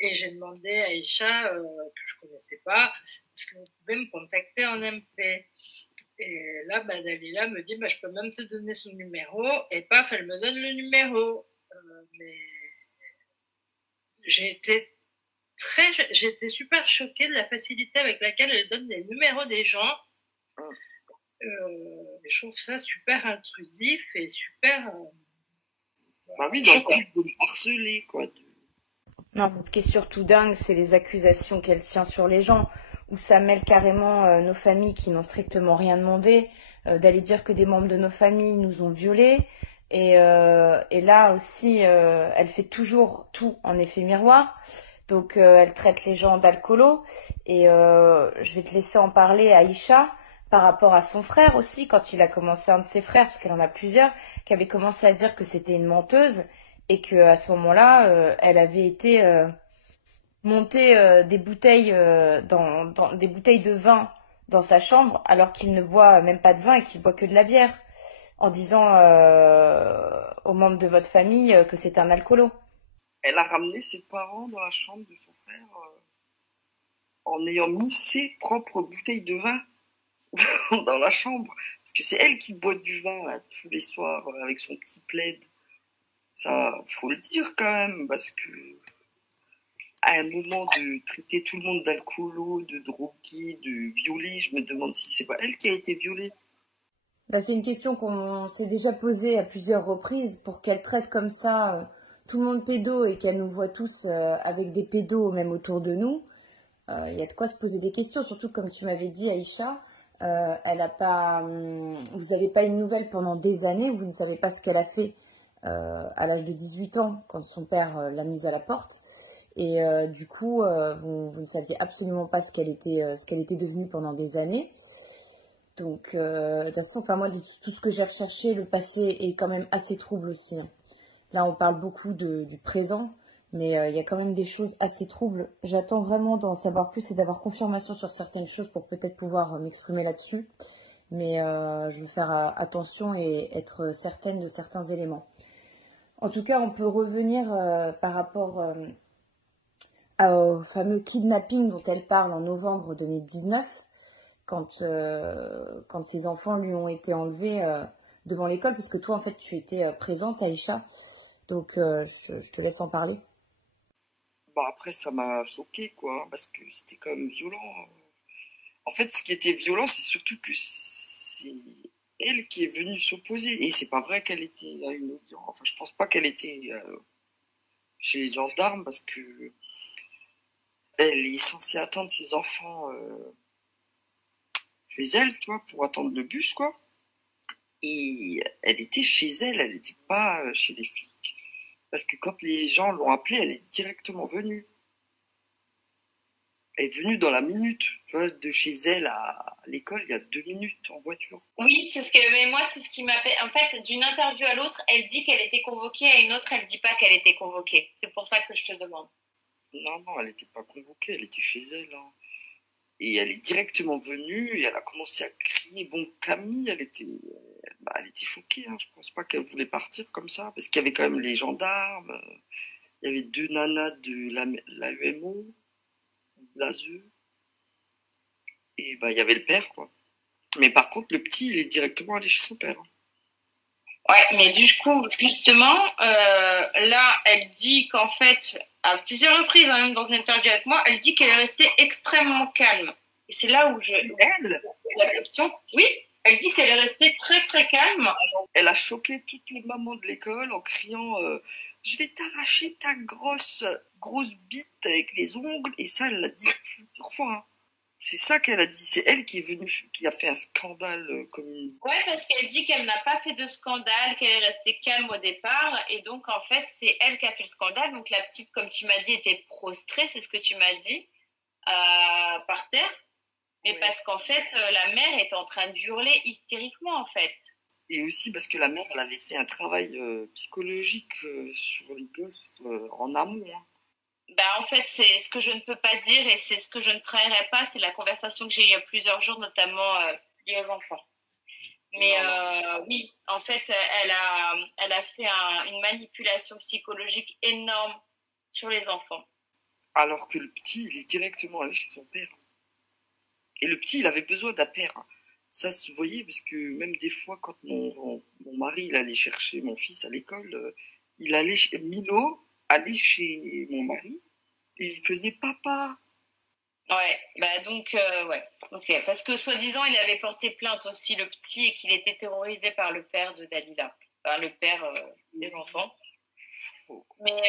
Et j'ai demandé à Aïcha, que je connaissais pas, est-ce que vous pouvez me contacter en MP? Et là, Dalila me dit, je peux même te donner son numéro. Et paf, elle me donne le numéro. Mais j'ai été super choquée de la facilité avec laquelle elle donne les numéros des gens. Je trouve ça super intrusif et super... oui, dans le but de me harceler, quoi. Non, ce qui est surtout dingue, c'est les accusations qu'elle tient sur les gens, où ça mêle carrément nos familles qui n'ont strictement rien demandé, d'aller dire que des membres de nos familles nous ont violés. Et là aussi, elle fait toujours tout en effet miroir. Donc, elle traite les gens d'alcoolos. Et je vais te laisser en parler, Aïcha, par rapport à son frère aussi, quand il a commencé, un de ses frères, parce qu'elle en a plusieurs, qui avait commencé à dire que c'était une menteuse. Et qu'à ce moment-là, elle avait été monter des bouteilles dans des bouteilles de vin dans sa chambre, alors qu'il ne boit même pas de vin et qu'il boit que de la bière, en disant aux membres de votre famille que c'est un alcoolo. Elle a ramené ses parents dans la chambre de son frère en ayant mis ses propres bouteilles de vin dans la chambre. Parce que c'est elle qui boit du vin là, tous les soirs avec son petit plaid. Ça, faut le dire quand même, parce que à un moment de traiter tout le monde d'alcoolo, de drogué, de violé, je me demande si c'est pas elle qui a été violée. C'est une question qu'on s'est déjà posée à plusieurs reprises, pour qu'elle traite comme ça tout le monde pédo et qu'elle nous voit tous avec des pédos même autour de nous. Il y a de quoi se poser des questions, surtout comme tu m'avais dit, Aïcha, elle a pas, vous n'avez pas une nouvelle pendant des années, vous ne savez pas ce qu'elle a fait à l'âge de 18 ans, quand son père l'a mise à la porte. Et du coup, vous ne saviez absolument pas ce qu'elle était devenue pendant des années. Donc, de toute façon, enfin, moi, de tout ce que j'ai recherché, le passé est quand même assez trouble aussi, hein. Là, on parle beaucoup du présent, mais il y a quand même des choses assez troubles. J'attends vraiment d'en savoir plus et d'avoir confirmation sur certaines choses pour peut-être pouvoir m'exprimer là-dessus. Mais je veux faire attention et être certaine de certains éléments. En tout cas, on peut revenir par rapport au fameux kidnapping dont elle parle en novembre 2019, quand ses enfants lui ont été enlevés devant l'école, puisque toi, en fait, tu étais présente, Aïcha. Donc, je te laisse en parler. Bah après, ça m'a choqué, quoi, parce que c'était quand même violent. En fait, ce qui était violent, c'est surtout que c'est elle qui est venue s'opposer. Et c'est pas vrai qu'elle était à une audience. Enfin, je pense pas qu'elle était chez les gendarmes, parce que elle est censée attendre ses enfants chez elle, tu vois, pour attendre le bus, quoi. Et elle était chez elle, elle n'était pas chez les flics. Parce que quand les gens l'ont appelée, elle est directement venue. Elle est venue dans la minute, tu vois, de chez elle à l'école, il y a 2 minutes en voiture. Oui, mais moi, c'est ce qui m'a fait. En fait, d'une interview à l'autre, elle dit qu'elle était convoquée, à une autre, elle dit pas qu'elle était convoquée. C'est pour ça que je te demande. Non, non, elle n'était pas convoquée, elle était chez elle, hein. Et elle est directement venue et elle a commencé à crier. Bon, Camille, elle était choquée, hein. Je pense pas qu'elle voulait partir comme ça, parce qu'il y avait quand même les gendarmes, il y avait 2 nanas de la UMO, de l'ASE, et bah, il y avait le père, quoi. Mais par contre, le petit, il est directement allé chez son père, hein. Ouais, mais du coup, justement, là, elle dit qu'en fait, à plusieurs reprises, hein, même dans une interview avec moi, elle dit qu'elle est restée extrêmement calme. Et c'est là où Elle, la question. Oui, elle dit qu'elle est restée très très calme. elle a choqué toutes les mamans de l'école en criant je vais t'arracher ta grosse bite avec les ongles. Et ça, elle l'a dit plusieurs fois, hein. C'est ça qu'elle a dit. C'est elle qui est venue, qui a fait un scandale comme une... Ouais, parce qu'elle dit qu'elle n'a pas fait de scandale, qu'elle est restée calme au départ. Et donc, en fait, c'est elle qui a fait le scandale. Donc, la petite, comme tu m'as dit, était prostrée, c'est ce que tu m'as dit, par terre. Mais Ouais. parce qu'en fait, la mère est en train d'hurler hystériquement, en fait. Et aussi parce que la mère, elle avait fait un travail psychologique sur les gosses en amont, hein. Bah, en fait, c'est ce que je ne peux pas dire et c'est ce que je ne trahirai pas. C'est la conversation que j'ai eue il y a plusieurs jours, notamment liée aux enfants. Mais oui, en fait, elle a fait une manipulation psychologique énorme sur les enfants. Alors que le petit, il est directement allé chez son père. Et le petit, il avait besoin d'un père. Ça se voyait parce que même des fois, quand mon mari il allait chercher mon fils à l'école, Milo allait chez mon mari et il faisait papa. Ouais, bah donc, ouais. Ok, parce que soi-disant, il avait porté plainte aussi, le petit, et qu'il était terrorisé par le père de Dalila. Enfin, le père des enfants. Mais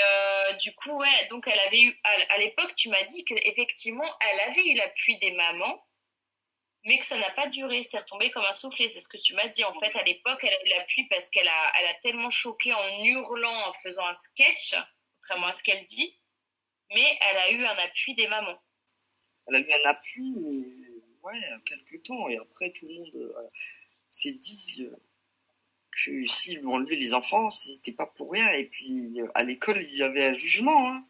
du coup, ouais, donc elle avait eu, à l'époque, tu m'as dit qu'effectivement, elle avait eu l'appui des mamans, mais que ça n'a pas duré, c'est retombé comme un soufflé, c'est ce que tu m'as dit. En fait, à l'époque, elle a eu l'appui parce qu'elle a tellement choqué en hurlant, en faisant un sketch, contrairement à ce qu'elle dit, mais elle a eu un appui des mamans. Elle a eu un appui, mais ouais, quelques temps. Et après, tout le monde s'est dit que s'ils lui ont enlevé les enfants, c'était pas pour rien. Et puis, à l'école, il y avait un jugement, hein.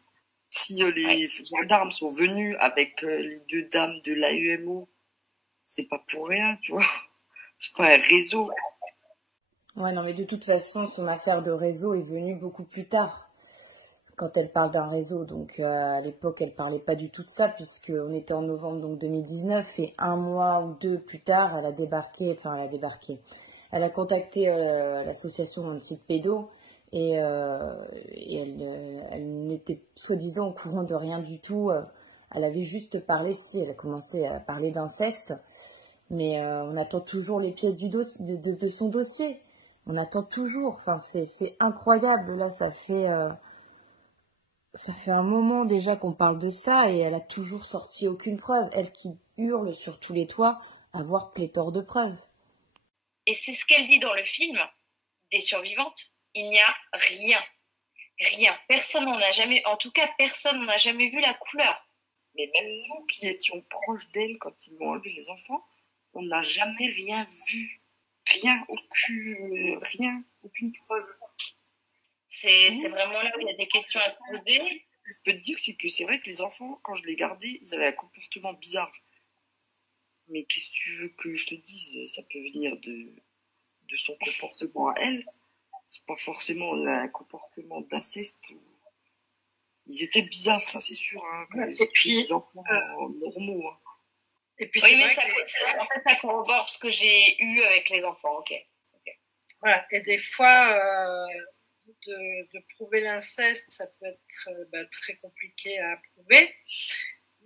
Si les gendarmes sont venus avec les 2 dames de l'AEMO, c'est pas pour rien, tu vois. C'est pas un réseau. Ouais, non, mais de toute façon, son affaire de réseau est venue beaucoup plus tard, quand elle parle d'un réseau. Donc, à l'époque, elle parlait pas du tout de ça, puisqu'on était en novembre donc 2019, et un mois ou deux plus tard, elle a contacté l'association Anti-Pédo, et elle n'était soi-disant au courant de rien du tout. Elle avait juste parlé, elle a commencé à parler d'inceste, mais on attend toujours les pièces de son dossier. On attend toujours. Enfin, c'est incroyable. Là, ça fait un moment déjà qu'on parle de ça et elle a toujours sorti aucune preuve. Elle qui hurle sur tous les toits, avoir pléthore de preuves. Et c'est ce qu'elle dit dans le film des survivantes. Il n'y a rien. Rien. Personne n'en a jamais, en tout cas, personne n'en a jamais vu la couleur. Mais même nous qui étions proches d'elle quand ils lui ont enlevé les enfants, On n'a jamais rien vu. Rien, aucune preuve. C'est vraiment là où il y a des questions à se poser. Je peux te dire, c'est vrai que les enfants, quand je les gardais, ils avaient un comportement bizarre. Mais qu'est-ce que tu veux que je te dise? Ça peut venir de son comportement à elle. C'est pas forcément un comportement d'inceste. Ils étaient bizarres, ça c'est sûr. Hein, et puis, des enfants normaux. Hein. Et puis, oui, mais en fait, ça corrobore ce que j'ai eu avec les enfants. Ok. Voilà. Et des fois, de prouver l'inceste, ça peut être très compliqué à prouver.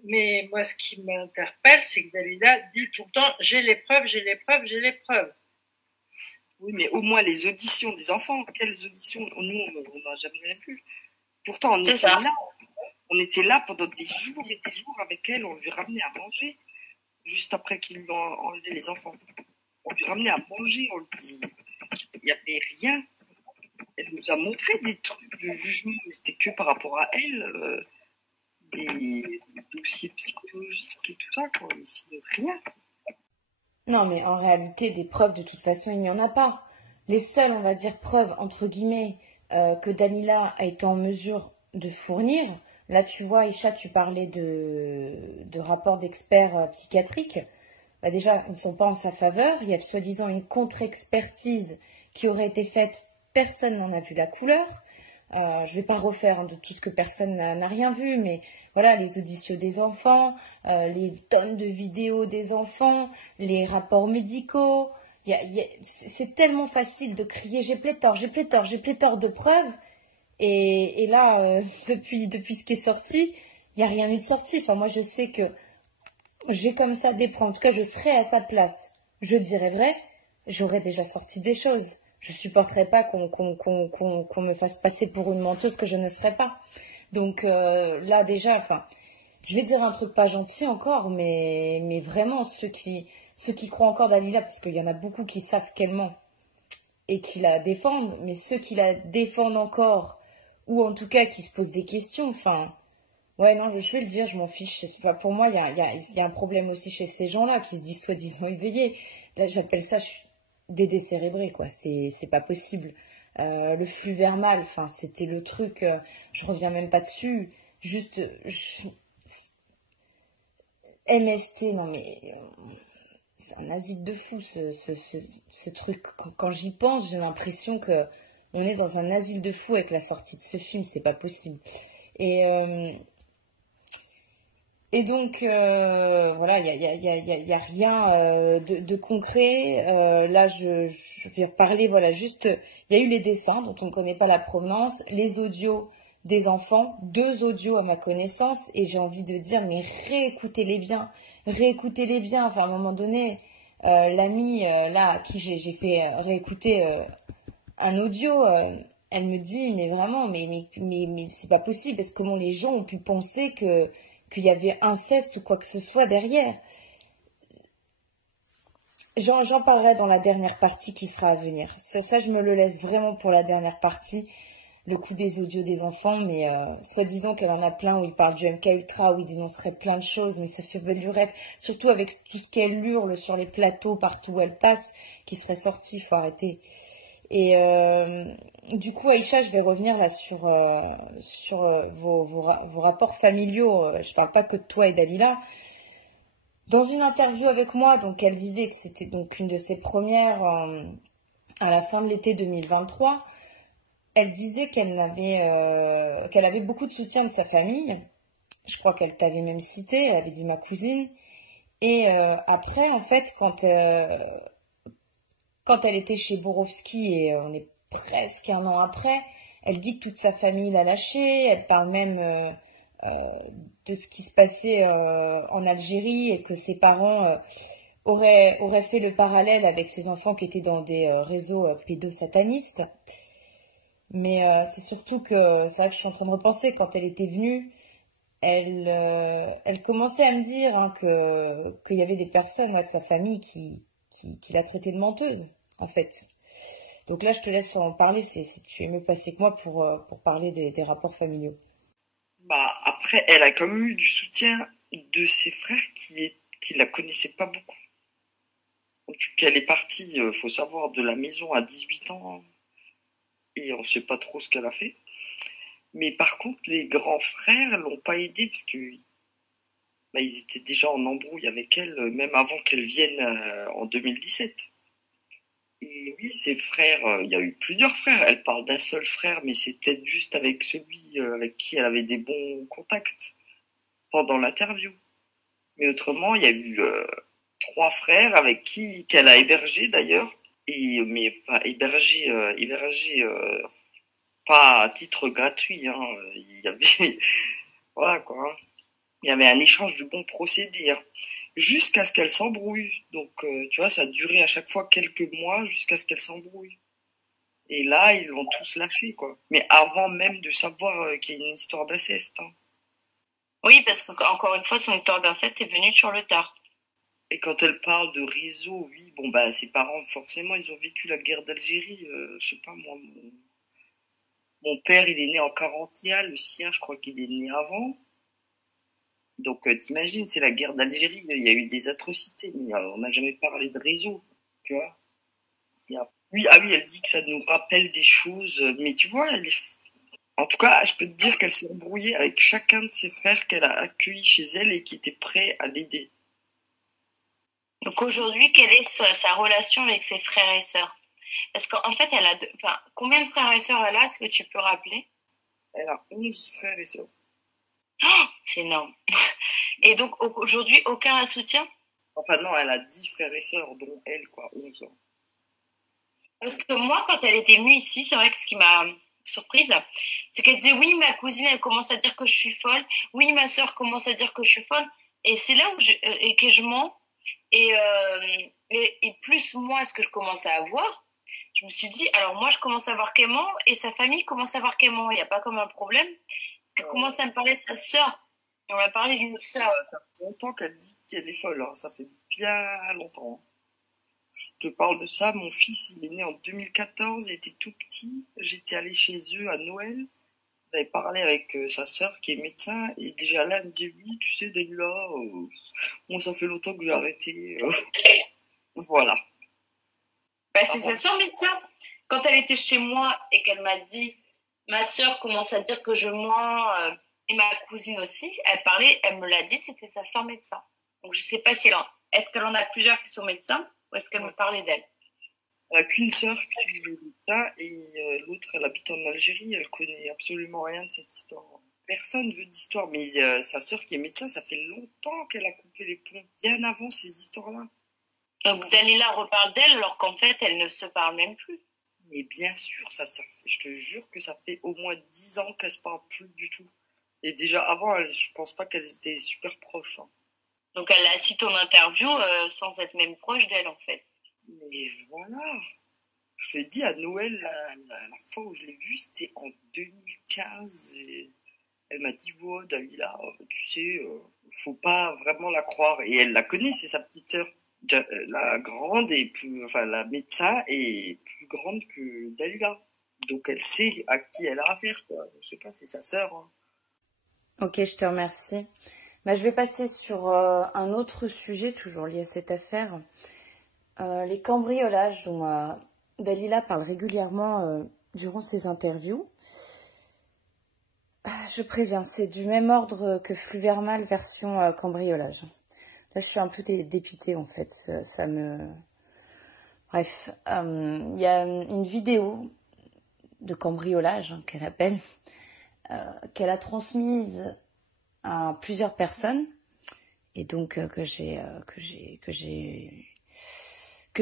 Mais moi, ce qui m'interpelle, c'est que Dalila dit tout le temps, j'ai les preuves, j'ai les preuves, j'ai les preuves. Oui, mais au moins les auditions des enfants, quelles auditions? Nous, on n'a jamais rien vu. Pourtant, on était là pendant des jours et des jours avec elle, on lui ramenait à manger, juste après qu'ils lui ont enlevé les enfants. On lui ramenait à manger, il n'y avait rien. Elle nous a montré des trucs de jugement, mais c'était que par rapport à elle, des dossiers psychologiques et tout ça, quoi. Mais sinon, rien. Non, mais en réalité, des preuves, de toute façon, il n'y en a pas. Les seules, on va dire, preuves, entre guillemets, que Dalila a été en mesure de fournir, là, tu vois, Aïcha, tu parlais de rapports d'experts psychiatriques. Bah déjà, ils ne sont pas en sa faveur. Il y a soi-disant une contre-expertise qui aurait été faite. Personne n'en a vu la couleur. Je ne vais pas refaire de tout ce que personne n'a rien vu, mais voilà, les auditions des enfants, les tonnes de vidéos des enfants, les rapports médicaux. C'est tellement facile de crier j'ai pléthore de preuves. Et là, depuis ce qui est sorti, il n'y a rien eu de sorti. Enfin, moi, je sais que j'ai comme ça des preuves. En tout cas, je serais à sa place. Je dirais vrai, j'aurais déjà sorti des choses. Je supporterais pas qu'on me fasse passer pour une menteuse que je ne serais pas. Donc là déjà, enfin, je vais dire un truc pas gentil encore, mais vraiment ceux qui croient encore Dalila, parce qu'il y en a beaucoup qui savent qu'elle ment et qui la défendent, mais ceux qui la défendent encore, ou en tout cas qui se posent des questions, enfin, ouais, non, je vais le dire, je m'en fiche. Pas, pour moi, il y a un problème aussi chez ces gens-là qui se disent soi-disant éveillés. Là, j'appelle ça des décérébrés, quoi. C'est pas possible. Le flux vermal, enfin, c'était le truc. Je reviens même pas dessus. Juste, MST, non mais c'est un asile de fou ce truc. Quand j'y pense, j'ai l'impression que on est dans un asile de fou avec la sortie de ce film. C'est pas possible. Et donc, voilà, il y a rien de concret. Là, je vais reparler, voilà, juste, il y a eu les dessins dont on ne connaît pas la provenance, les audios des enfants, 2 audios à ma connaissance, et j'ai envie de dire, mais réécoutez-les bien. Enfin, à un moment donné, l'amie, là, à qui j'ai fait réécouter un audio, elle me dit, mais vraiment, mais c'est pas possible, parce que comment les gens ont pu penser qu'il y avait inceste ou quoi que ce soit derrière. J'en parlerai dans la dernière partie qui sera à venir. Ça, je me le laisse vraiment pour la dernière partie, le coup des audios des enfants, mais soi-disant qu'elle en a plein où il parle du MK Ultra, où il dénoncerait plein de choses, mais ça fait belle lurette, surtout avec tout ce qu'elle hurle sur les plateaux, partout où elle passe, qui serait sorti, faut arrêter. Et du coup, Aïcha, je vais revenir là sur vos rapports familiaux. Je parle pas que de toi et Dalila. Dans une interview avec moi, donc elle disait que c'était donc une de ses premières à la fin de l'été 2023. Elle disait qu'elle avait beaucoup de soutien de sa famille. Je crois qu'elle t'avait même cité. Elle avait dit ma cousine. Et après, en fait, quand elle était chez Borowski, et on est presque 1 an après, elle dit que toute sa famille l'a lâchée. Elle parle même de ce qui se passait en Algérie et que ses parents auraient fait le parallèle avec ses enfants qui étaient dans des réseaux pédosatanistes. Mais c'est surtout que, c'est vrai que je suis en train de repenser, quand elle était venue, elle commençait à me dire hein, qu'il y avait des personnes de sa famille qui la traitaient de menteuse, en fait. Donc là, je te laisse en parler, tu es mieux placé que moi pour parler des rapports familiaux. Bah, après, elle a quand même eu du soutien de ses frères qui la connaissaient pas beaucoup. Donc, qu'elle est partie, faut savoir, de la maison à 18 ans et on sait pas trop ce qu'elle a fait. Mais par contre, les grands frères l'ont pas aidée parce que bah, ils étaient déjà en embrouille avec elle, même avant qu'elle vienne en 2017. Et oui, ses frères, il y a eu plusieurs frères. Elle parle d'un seul frère, mais c'est peut-être juste avec celui avec qui elle avait des bons contacts pendant l'interview. Mais autrement, il y a eu trois frères avec qui qu'elle a hébergé d'ailleurs. Et mais pas hébergé, pas à titre gratuit. Hein. Il y avait voilà quoi. Hein. Il y avait un échange de bons procédés. Hein. Jusqu'à ce qu'elle s'embrouille. Donc, tu vois, ça a duré à chaque fois quelques mois jusqu'à ce qu'elle s'embrouille. Et là, ils l'ont tous lâché, quoi. Mais avant même de savoir qu'il y a une histoire d'inceste. Hein. Oui, parce que encore une fois, son histoire d'inceste est venue sur le tard. Et quand elle parle de réseau, oui, bon, bah, ses parents, forcément, ils ont vécu la guerre d'Algérie. Je sais pas, moi, mon père, il est né en 41, le sien, je crois qu'il est né avant. Donc, t'imagines, c'est la guerre d'Algérie, il y a eu des atrocités, mais on n'a jamais parlé de réseau, tu vois. Oui, ah oui, elle dit que ça nous rappelle des choses, mais tu vois, en tout cas, je peux te dire qu'elle s'est embrouillée avec chacun de ses frères qu'elle a accueillis chez elle et qui étaient prêts à l'aider. Donc aujourd'hui, quelle est sa relation avec ses frères et sœurs? Parce qu'en fait, elle a enfin, combien de frères et sœurs elle a? Est-ce que tu peux rappeler? Elle a 11 frères et sœurs. Oh, c'est énorme. Et donc aujourd'hui, aucun la soutient? Enfin non, elle a 10 frères et sœurs, dont elle, quoi, 11 ans. Parce que moi, quand elle était venue ici, c'est vrai que ce qui m'a surprise, c'est qu'elle disait oui, ma cousine, elle commence à dire que je suis folle. Oui, ma sœur commence à dire que je suis folle. Et c'est là où et que je mens. Et plus moi, ce que je commence à avoir, je me suis dit, alors moi, je commence à voir qu'elle ment et sa famille commence à voir qu'elle ment. Il n'y a pas comme un problème. Parce qu'elle commence à me parler de sa sœur. On m'a parlé d'une sœur. Ça fait longtemps qu'elle dit qu'elle est folle, hein. Ça fait bien longtemps. Je te parle de ça, mon fils, il est né en 2014, il était tout petit. J'étais allée chez eux à Noël. J'avais parlé avec sa sœur qui est médecin et déjà là, elle me dit oui, tu sais, Della, bon, ça fait longtemps que j'ai arrêté. Voilà. Bah, c'est sa sœur médecin. Quand elle était chez moi et qu'elle m'a dit, ma sœur commence à dire que je mens, et ma cousine aussi, elle me l'a dit, c'était sa sœur médecin. Donc je sais pas si est-ce qu'elle en a plusieurs qui sont médecins ou est-ce qu'elle me parlait d'elle? Elle a qu'une sœur qui est médecin et l'autre, elle habite en Algérie. Elle connaît absolument rien de cette histoire. Personne veut d'histoire, mais sa sœur qui est médecin, ça fait longtemps qu'elle a coupé les ponts, bien avant ces histoires-là. Donc Dalila reparle d'elle alors qu'en fait, elle ne se parle même plus. Mais bien sûr, je te jure que ça fait au moins 10 ans qu'elles se parlent plus du tout. Et déjà avant, je pense pas qu'elles étaient super proches. Hein. Donc elle a cité ton interview sans être même proche d'elle en fait. Mais voilà. Je te dis, à Noël, la fois où je l'ai vue, c'était en 2015. Et elle m'a dit, oh, Dalila, tu sais, faut pas vraiment la croire. Et elle la connaît, c'est sa petite sœur. La grande et plus, enfin, la médecin est plus grande que Dalila. Donc elle sait à qui elle a affaire, quoi. Je sais pas, c'est sa sœur. Hein. Ok, je te remercie. Bah, je vais passer sur un autre sujet, toujours lié à cette affaire. Les cambriolages dont Dalila parle régulièrement durant ses interviews. Je préviens, c'est du même ordre que Flux Vermal version cambriolage. Là, je suis un peu dépitée en fait. Ça me... Bref, il y a une vidéo de cambriolage qu'elle appelle, qu'elle a transmise à plusieurs personnes et donc que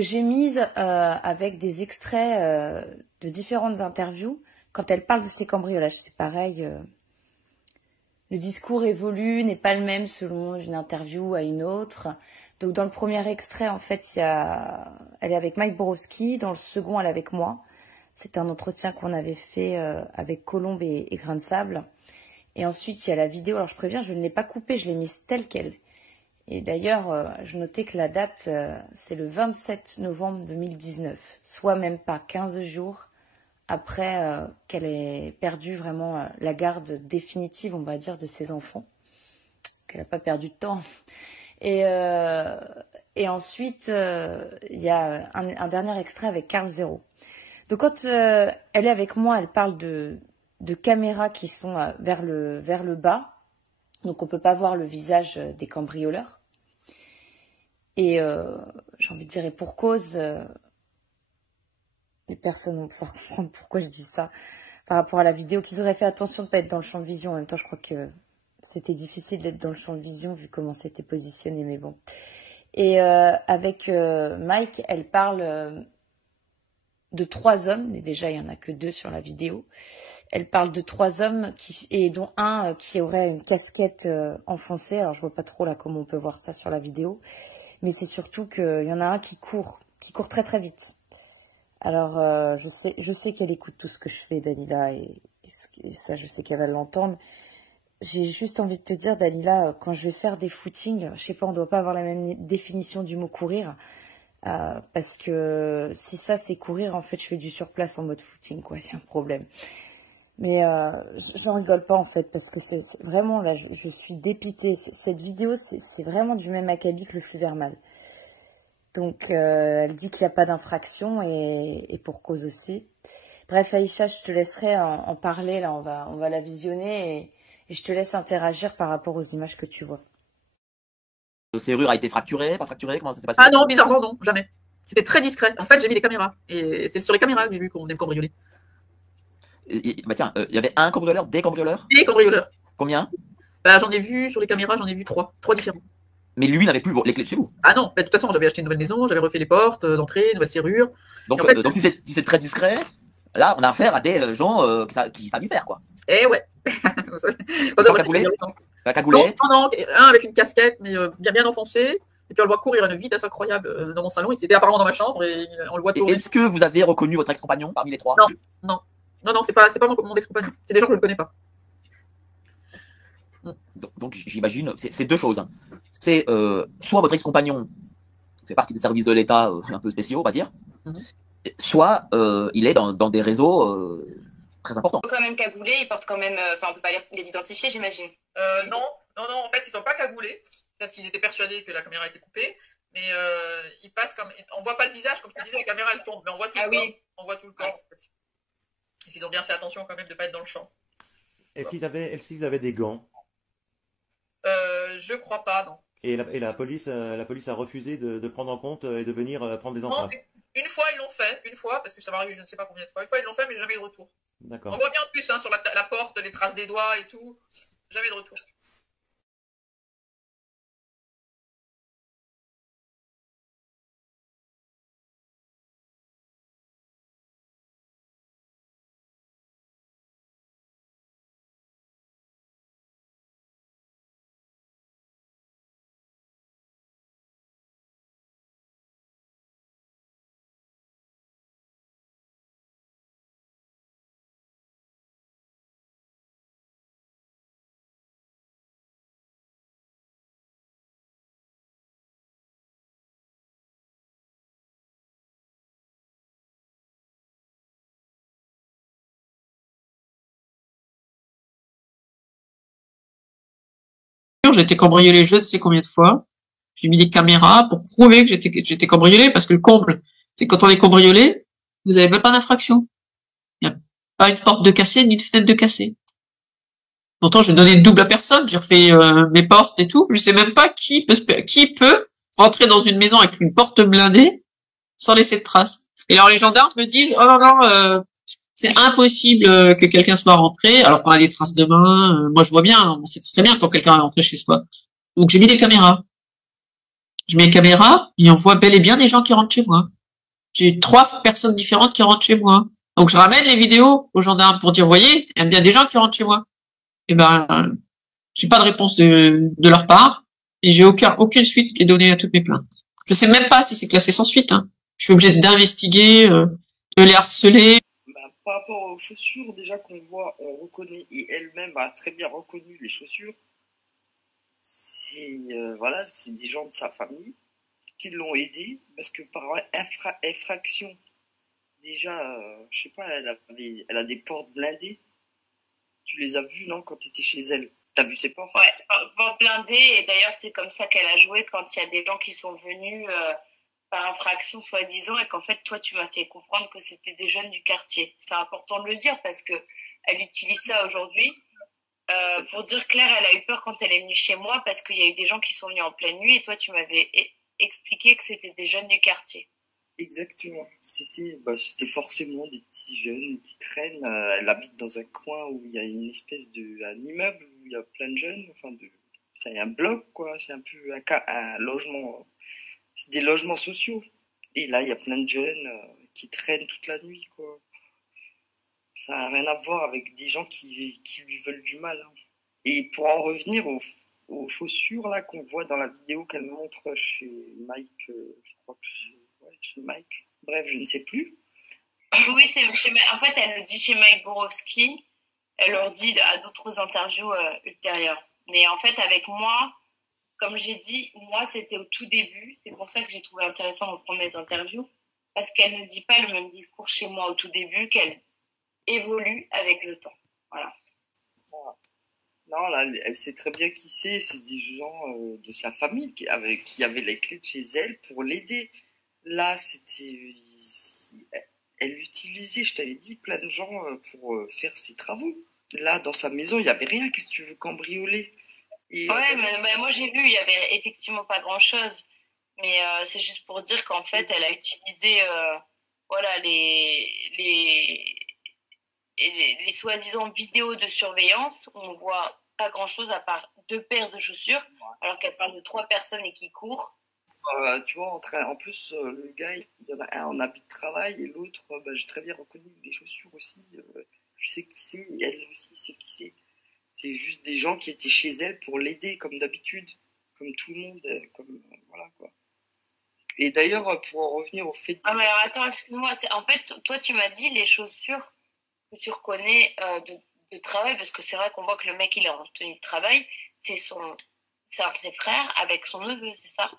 j'ai mise avec des extraits de différentes interviews. Quand elle parle de ces cambriolages, c'est pareil. Le discours évolue, n'est pas le même selon une interview à une autre. Donc dans le premier extrait, en fait, elle est avec Mike Borowski. Dans le second, elle est avec moi. C'est un entretien qu'on avait fait avec Colombe et Grain de Sable. Et ensuite, il y a la vidéo. Alors je préviens, je ne l'ai pas coupée, je l'ai mise telle qu'elle. Et d'ailleurs, je notais que la date, c'est le 27 novembre 2019, soit même pas 15 jours après qu'elle ait perdu vraiment la garde définitive, on va dire, de ses enfants, qu'elle n'a pas perdu de temps. Et Et ensuite, il y a un dernier extrait avec Carl Zero. Donc quand elle est avec moi, elle parle de caméras qui sont vers le bas. Donc on ne peut pas voir le visage des cambrioleurs. Et j'ai envie de dire, et pour cause, les personnes vont pouvoir comprendre pourquoi je dis ça par rapport à la vidéo, qu'ils auraient fait attention de ne pas être dans le champ de vision. En même temps, je crois que c'était difficile d'être dans le champ de vision vu comment c'était positionné, mais bon. Et avec Mike, elle parle de 3 hommes, mais déjà il n'y en a que 2 sur la vidéo. Elle parle de 3 hommes, et dont un qui aurait une casquette enfoncée. Alors je vois pas trop là comment on peut voir ça sur la vidéo, mais c'est surtout qu'il y en a un qui court très très vite. Alors je sais qu'elle écoute tout ce que je fais, Dalila, et ça je sais qu'elle va l'entendre. J'ai juste envie de te dire, Dalila, quand je vais faire des footings, je sais pas, on doit pas avoir la même définition du mot courir. Parce que si ça c'est courir, en fait je fais du surplace en mode footing, quoi, il y a un problème. Mais j'en rigole pas en fait, parce que c'est vraiment, là je suis dépitée. Cette vidéo c'est vraiment du même acabit que le flux verbal. Donc elle dit qu'il n'y a pas d'infraction, et pour cause aussi. Bref, Aïcha, je te laisserai en parler, là on va la visionner, et je te laisse interagir par rapport aux images que tu vois. La serrure a été fracturée, pas fracturée, comment ça s'est passé? Ah non, bizarrement non, jamais. C'était très discret. En fait, j'ai mis les caméras. Et c'est sur les caméras que j'ai vu qu'on est cambriolé. Bah tiens, il y avait un cambrioleur, des cambrioleurs? Des cambrioleurs. Combien? Bah, j'en ai vu sur les caméras, j'en ai vu 3. 3 différents. Mais lui n'avait plus les clés de chez vous. Ah non, bah, de toute façon, j'avais acheté une nouvelle maison, j'avais refait les portes d'entrée, une nouvelle serrure. Donc, en fait, donc si c'est très discret, là on a affaire à des gens qui savent y faire, quoi. Eh ouais. Cagoulé? Cagoulé? Non, un avec une casquette, mais bien enfoncé. Et puis on le voit courir à une vitesse incroyable dans mon salon. Il était apparemment dans ma chambre et on le voit tourner. Est-ce que vous avez reconnu votre ex-compagnon parmi les 3? Non, c'est pas mon ex-compagnon. C'est des gens que je ne connais pas. Donc j'imagine, c'est 2 choses. C'est soit votre ex-compagnon fait partie des services de l'État un peu spéciaux, on va dire, soit il est dans des réseaux très importants. Ils sont quand même cagoulés, ils portent quand même. Enfin, on peut pas les identifier, j'imagine. Non, en fait, ils sont pas cagoulés parce qu'ils étaient persuadés que la caméra était coupée. Mais ils passent comme. On voit pas le visage, comme je te disais, la caméra elle tourne, mais on voit tout le corps. On voit tout le corps. En fait. Parce qu'ils ont bien fait attention quand même de pas être dans le champ. Est-ce qu'ils avaient des gants? Je crois pas, non. Et la police a refusé de prendre en compte et de venir prendre des empreintes. Non, une fois ils l'ont fait, parce que ça m'est arrivé je ne sais pas combien de fois. Une fois ils l'ont fait, mais jamais eu de retour. D'accord. On voit bien en plus sur la porte, les traces des doigts et tout. Jamais de retour. J'ai été cambriolé je ne sais combien de fois. J'ai mis des caméras pour prouver que j'étais cambriolé, parce que le comble, c'est quand on est cambriolé, vous avez même pas d'infraction. Il n'y a pas une porte de cassée, ni une fenêtre de cassée. Pourtant, j'ai donné une double à personne, j'ai refait mes portes et tout. Je sais même pas qui peut rentrer dans une maison avec une porte blindée sans laisser de traces. Et alors les gendarmes me disent, oh non, c'est impossible que quelqu'un soit rentré, alors qu'on a des traces de main. Moi, je vois bien, on sait très bien quand quelqu'un est rentré chez soi. Donc, j'ai mis des caméras. Je mets les caméras et on voit bel et bien des gens qui rentrent chez moi. J'ai 3 personnes différentes qui rentrent chez moi. Donc, je ramène les vidéos aux gendarmes pour dire, voyez, il y a bien des gens qui rentrent chez moi. Et ben, j'ai pas de réponse de leur part et j'ai aucune suite qui est donnée à toutes mes plaintes. Je sais même pas si c'est classé sans suite. Hein. Je suis obligée d'investiguer, de les harceler. Par rapport aux chaussures, déjà qu'on voit, on reconnaît, et elle-même a très bien reconnu les chaussures. C'est c'est des gens de sa famille qui l'ont aidé, parce que par infraction, déjà, je sais pas, elle a des portes blindées. Tu les as vues, non, quand tu étais chez elle? T'as vu ses portes? Ouais, porte blindée. Et d'ailleurs, c'est comme ça qu'elle a joué quand il y a des gens qui sont venus par infraction, soi-disant, et qu'en fait, toi, tu m'as fait comprendre que c'était des jeunes du quartier. C'est important de le dire parce que elle utilise ça aujourd'hui pour dire Claire, elle a eu peur quand elle est venue chez moi parce qu'il y a eu des gens qui sont venus en pleine nuit et toi, tu m'avais expliqué que c'était des jeunes du quartier. Exactement. C'était forcément des petits jeunes qui traînent. Elle habite dans un coin où il y a une espèce un immeuble où il y a plein de jeunes. C'est un bloc, quoi. C'est un peu un logement. C'est des logements sociaux. Et là, il y a plein de jeunes qui traînent toute la nuit, quoi. Ça n'a rien à voir avec des gens qui lui veulent du mal, hein. Et pour en revenir aux chaussures là qu'on voit dans la vidéo qu'elle montre chez Mike, je crois que ouais, chez Mike. Bref, je ne sais plus. Oui, en fait, elle le dit chez Mike Borowski. Elle leur dit à d'autres interviews ultérieures. Mais en fait, avec moi, comme j'ai dit, moi, c'était au tout début. C'est pour ça que j'ai trouvé intéressant de prendre mes interviews. Parce qu'elle ne dit pas le même discours chez moi au tout début, qu'elle évolue avec le temps. Voilà. Non, là, elle sait très bien qui c'est. C'est des gens de sa famille qui avaient les clés de chez elle pour l'aider. Là, elle utilisait, je t'avais dit, plein de gens pour faire ses travaux. Là, dans sa maison, il n'y avait rien. Qu'est-ce que tu veux cambrioler? Ouais, mais moi j'ai vu, il y avait effectivement pas grand-chose. Mais c'est juste pour dire qu'en fait, elle a utilisé voilà, les soi-disant vidéos de surveillance où on voit pas grand-chose à part 2 paires de chaussures, alors qu'elle parle de 3 personnes et qui courent. Tu vois, en plus, le gars, il y en a un en habit de travail et l'autre, j'ai très bien reconnu les chaussures aussi. Je sais qui c'est, elle aussi sait qui c'est. C'est juste des gens qui étaient chez elle pour l'aider, comme d'habitude, comme tout le monde, voilà quoi. Et d'ailleurs, pour en revenir au fait. Ah, mais alors attends, excuse-moi, en fait, toi tu m'as dit les chaussures que tu reconnais de travail, parce que c'est vrai qu'on voit que le mec il est en tenue de travail, c'est un de ses frères avec son neveu, c'est ça?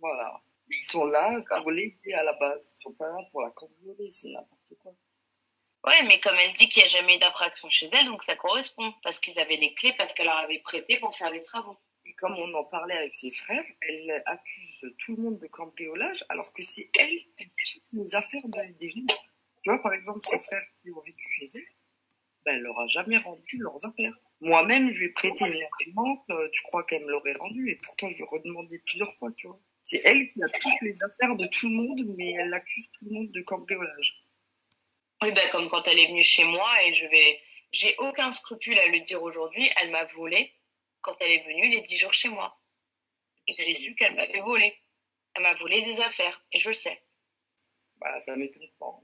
Voilà. Ils sont là pour l'aider à la base. Ils sont pas là pour la cambrioler, c'est n'importe quoi. Ouais, mais comme elle dit qu'il n'y a jamais eu d'infraction chez elle, donc ça correspond, parce qu'ils avaient les clés, parce qu'elle leur avait prêté pour faire les travaux. Et comme on en parlait avec ses frères, elle accuse tout le monde de cambriolage, alors que c'est elle qui tue les affaires des gens. Tu vois, par exemple, ses frères qui ont vécu chez elle, elle leur a jamais rendu leurs affaires. Moi-même, je lui ai prêté une imprimante, tu crois qu'elle me l'aurait rendue, et pourtant je lui ai redemandé plusieurs fois, tu vois. C'est elle qui a toutes les affaires de tout le monde, mais elle accuse tout le monde de cambriolage. Oui, ben, comme quand elle est venue chez moi, et j'ai aucun scrupule à le dire aujourd'hui, elle m'a volé quand elle est venue les 10 jours chez moi. Et que j'ai su qu'elle m'avait volé. Elle m'a volé des affaires, et je le sais. Bah, ça m'étonne pas.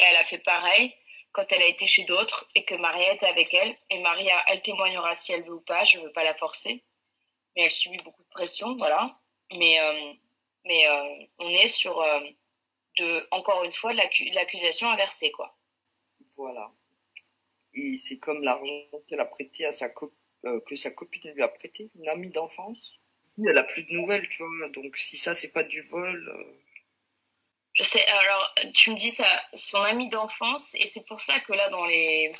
Et elle a fait pareil quand elle a été chez d'autres et que Maria était avec elle. Et Maria, elle témoignera si elle veut ou pas, je veux pas la forcer. Mais elle subit beaucoup de pression, voilà. Mais on est sur, encore une fois, l'accusation inversée, quoi. Voilà. Et c'est comme l'argent qu'elle a prêté à que sa copine lui a prêté, une amie d'enfance. Elle a plus de nouvelles, tu vois. Donc si ça c'est pas du vol. Je sais. Alors, tu me dis ça, son amie d'enfance, et c'est pour ça que là, dans les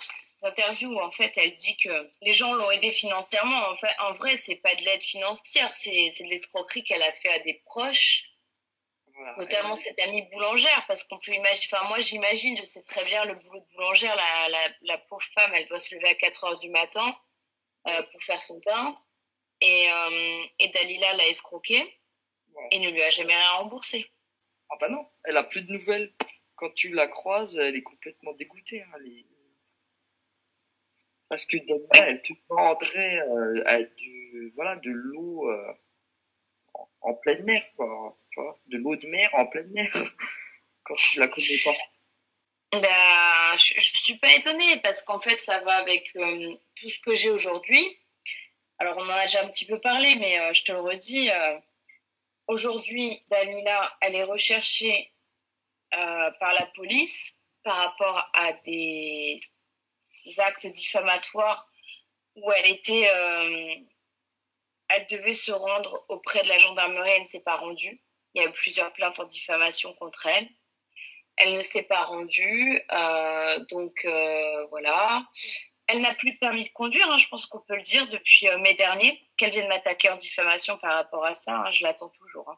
interviews, en fait, elle dit que les gens l'ont aidée financièrement. En vrai, c'est pas de l'aide financière, c'est de l'escroquerie qu'elle a fait à des proches. Voilà, notamment cette amie boulangère, parce qu'on peut imaginer, enfin moi j'imagine, je sais très bien le boulot de boulangère, la pauvre femme, elle doit se lever à 4 heures du matin pour faire son pain, et Dalila l'a escroqué, et ne lui a jamais rien remboursé. Ah bah non, elle a plus de nouvelles. Quand tu la croises, elle est complètement dégoûtée. Hein, parce que Dalila, elle te vendrait de l'eau en pleine mer, quoi. Tu vois, de l'eau de mer en pleine mer. Quand tu la connais pas. Ben, je suis pas étonnée parce qu'en fait, ça va avec tout ce que j'ai aujourd'hui. Alors, on en a déjà un petit peu parlé, mais je te le redis. Aujourd'hui, Dalila, elle est recherchée par la police par rapport à des actes diffamatoires où elle devait se rendre auprès de la gendarmerie, elle ne s'est pas rendue. Il y a eu plusieurs plaintes en diffamation contre elle. Elle ne s'est pas rendue, donc voilà. Elle n'a plus de permis de conduire, je pense qu'on peut le dire, depuis mai dernier, qu'elle vient de m'attaquer en diffamation par rapport à ça. Je l'attends toujours.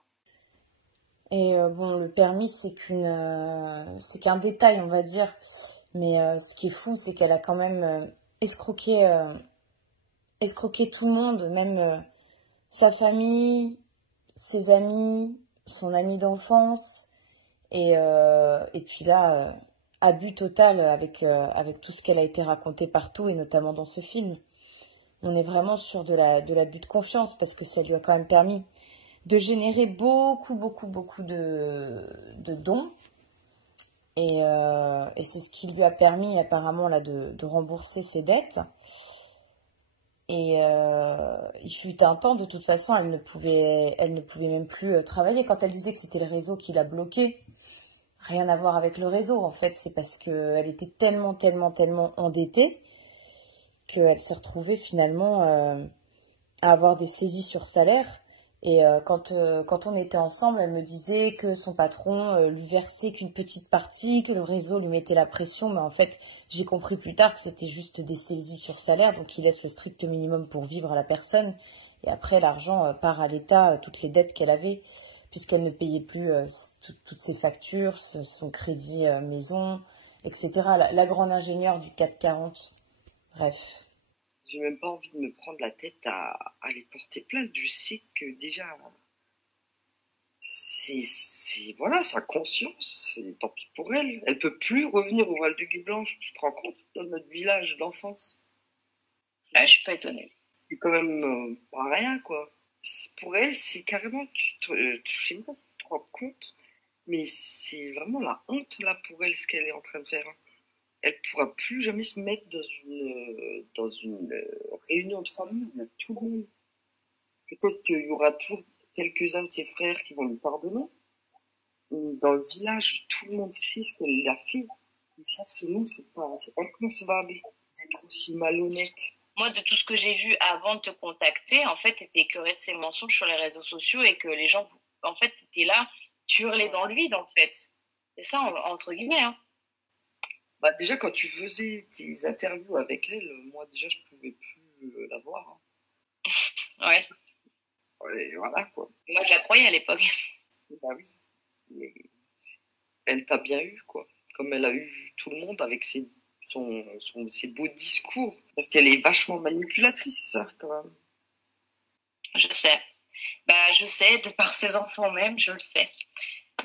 Et bon, le permis, c'est qu'un détail, on va dire. Mais ce qui est fou, c'est qu'elle a quand même escroqué tout le monde, même sa famille, ses amis, son ami d'enfance. Et puis là, abus total avec tout ce qu'elle a été raconté partout, et notamment dans ce film. On est vraiment sur de l'abus de confiance, parce que ça lui a quand même permis de générer beaucoup de dons. Et c'est ce qui lui a permis apparemment là de rembourser ses dettes. Et il fut un temps, de toute façon, elle ne pouvait même plus travailler. Quand elle disait que c'était le réseau qui l'a bloquée, rien à voir avec le réseau. En fait, c'est parce qu'elle était tellement endettée qu'elle s'est retrouvée finalement à avoir des saisies sur salaire. Et quand on était ensemble, elle me disait que son patron lui versait qu'une petite partie, que le réseau lui mettait la pression. Mais en fait, j'ai compris plus tard que c'était juste des saisies sur salaire, donc il laisse le strict minimum pour vivre à la personne. Et après, l'argent part à l'État, toutes les dettes qu'elle avait, puisqu'elle ne payait plus toutes ses factures, son crédit maison, etc. La grande ingénieure du 440. Bref. J'ai même pas envie de me prendre la tête à aller porter plainte. Je sais que déjà, voilà, sa conscience, tant pis pour elle. Elle peut plus revenir au Val de Gueblanche, tu te rends compte, dans notre village d'enfance. Je suis pas étonnée. C'est quand même pas rien, quoi. Pour elle, c'est carrément, je sais pas si tu te rends compte, mais c'est vraiment la honte, là, pour elle, ce qu'elle est en train de faire. Elle pourra plus jamais se mettre dans une réunion de famille où il y a tout le monde. Peut-être qu'il y aura toujours quelques-uns de ses frères qui vont lui pardonner, mais dans le village, tout le monde sait ce qu'elle a fait. Et ça, selon nous, c'est pas inconcevable d'être aussi malhonnête. Moi, de tout ce que j'ai vu avant de te contacter, en fait, t'étais écœurée de ces mensonges sur les réseaux sociaux et que les gens, en fait, t'étais là, tu hurlais dans le vide, en fait. C'est ça, entre guillemets, Bah, déjà, quand tu faisais tes interviews avec elle, moi, déjà, je pouvais plus la voir. Ouais. Et voilà, quoi. Moi, je la croyais à l'époque. Bah oui. Mais elle t'a bien eu, quoi. Comme elle a eu tout le monde avec ses beaux discours. Parce qu'elle est vachement manipulatrice, ça, quand même. Je sais. Je sais, de par ses enfants même, je le sais.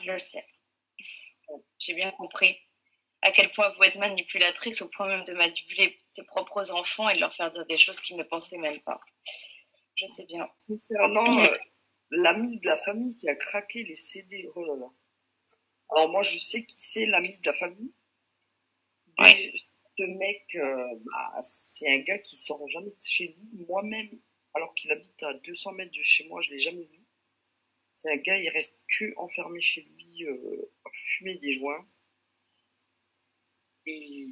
Je le sais. J'ai bien compris à quel point vous êtes manipulatrice, au point même de manipuler ses propres enfants et de leur faire dire des choses qu'ils ne pensaient même pas. Je sais bien. Concernant l'ami de la famille qui a craqué les CD, oh là là. Alors moi, je sais qui c'est l'ami de la famille. Ouais. Ce mec, c'est un gars qui sort jamais de chez lui. Moi-même, alors qu'il habite à 200 mètres de chez moi, je l'ai jamais vu. C'est un gars, il reste que enfermé chez lui à fumer des joints. Et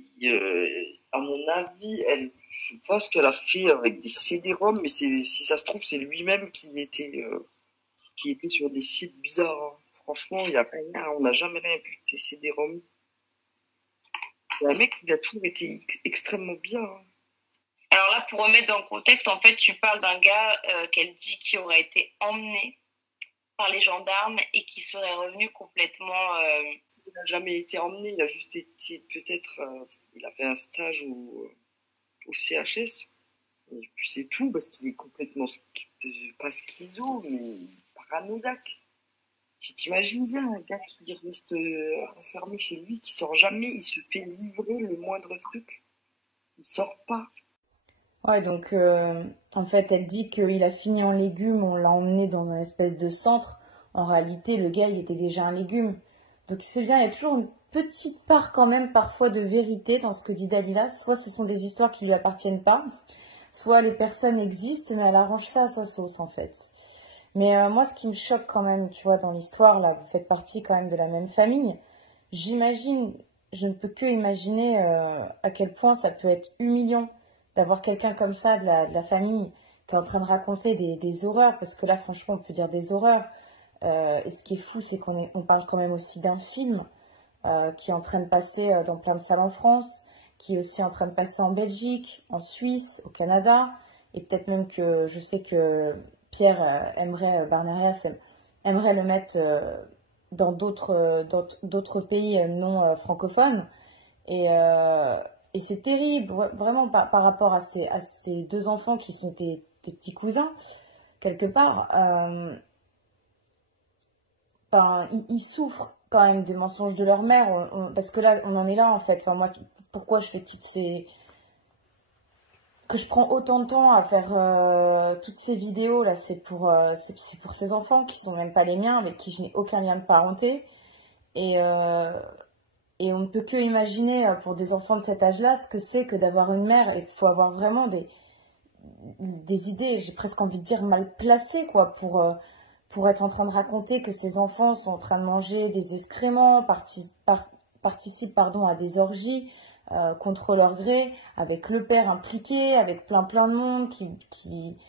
à mon avis, je sais pas ce qu'elle a fait avec des CD-ROM, mais si ça se trouve, c'est lui-même qui était sur des sites bizarres. Hein. Franchement, il y a rien, on n'a jamais rien vu de ces CD-ROM. Un mec, il a toujours été extrêmement bien. Hein. Alors là, pour remettre dans le contexte, en fait, tu parles d'un gars qu'elle dit qui aurait été emmené par les gendarmes et qui serait revenu complètement... Il n'a jamais été emmené, il a juste été, peut-être, il a fait un stage au CHS. Et puis c'est tout, parce qu'il est complètement, pas schizo, mais paranoïaque. Tu t'imagines bien un gars qui reste enfermé chez lui, qui sort jamais, il se fait livrer le moindre truc. Il sort pas. Ouais, donc en fait, elle dit qu'il a fini en légumes, on l'a emmené dans un espèce de centre. En réalité, le gars, il était déjà un légume. Donc c'est bien, il y a toujours une petite part quand même parfois de vérité dans ce que dit Dalila. Soit ce sont des histoires qui lui appartiennent pas, soit les personnes existent, mais elle arrange ça à sa sauce en fait. Mais moi, ce qui me choque quand même, tu vois, dans l'histoire, là, vous faites partie quand même de la même famille. J'imagine, je ne peux que imaginer à quel point ça peut être humiliant d'avoir quelqu'un comme ça de la famille qui est en train de raconter des horreurs, parce que là, franchement, on peut dire des horreurs. Et ce qui est fou, c'est qu'on parle quand même aussi d'un film qui est en train de passer dans plein de salles en France, qui est aussi en train de passer en Belgique, en Suisse, au Canada, et peut-être même que je sais que Pierre Barnerias aimerait le mettre dans d'autres pays non francophones. Et c'est terrible, vraiment, par rapport à ces deux enfants qui sont tes petits cousins, quelque part. Ils souffrent quand même des mensonges de leur mère, parce que là, on en est là, en fait. Moi, pourquoi je fais que je prends autant de temps à faire toutes ces vidéos là, c'est pour ces enfants qui sont même pas les miens, avec qui je n'ai aucun lien de parenté, et on ne peut que imaginer pour des enfants de cet âge-là ce que c'est que d'avoir une mère. Il faut avoir vraiment des idées, j'ai presque envie de dire mal placées, quoi, pour être en train de raconter que ces enfants sont en train de manger des excréments, participent à des orgies contre leur gré, avec le père impliqué, avec plein de monde qui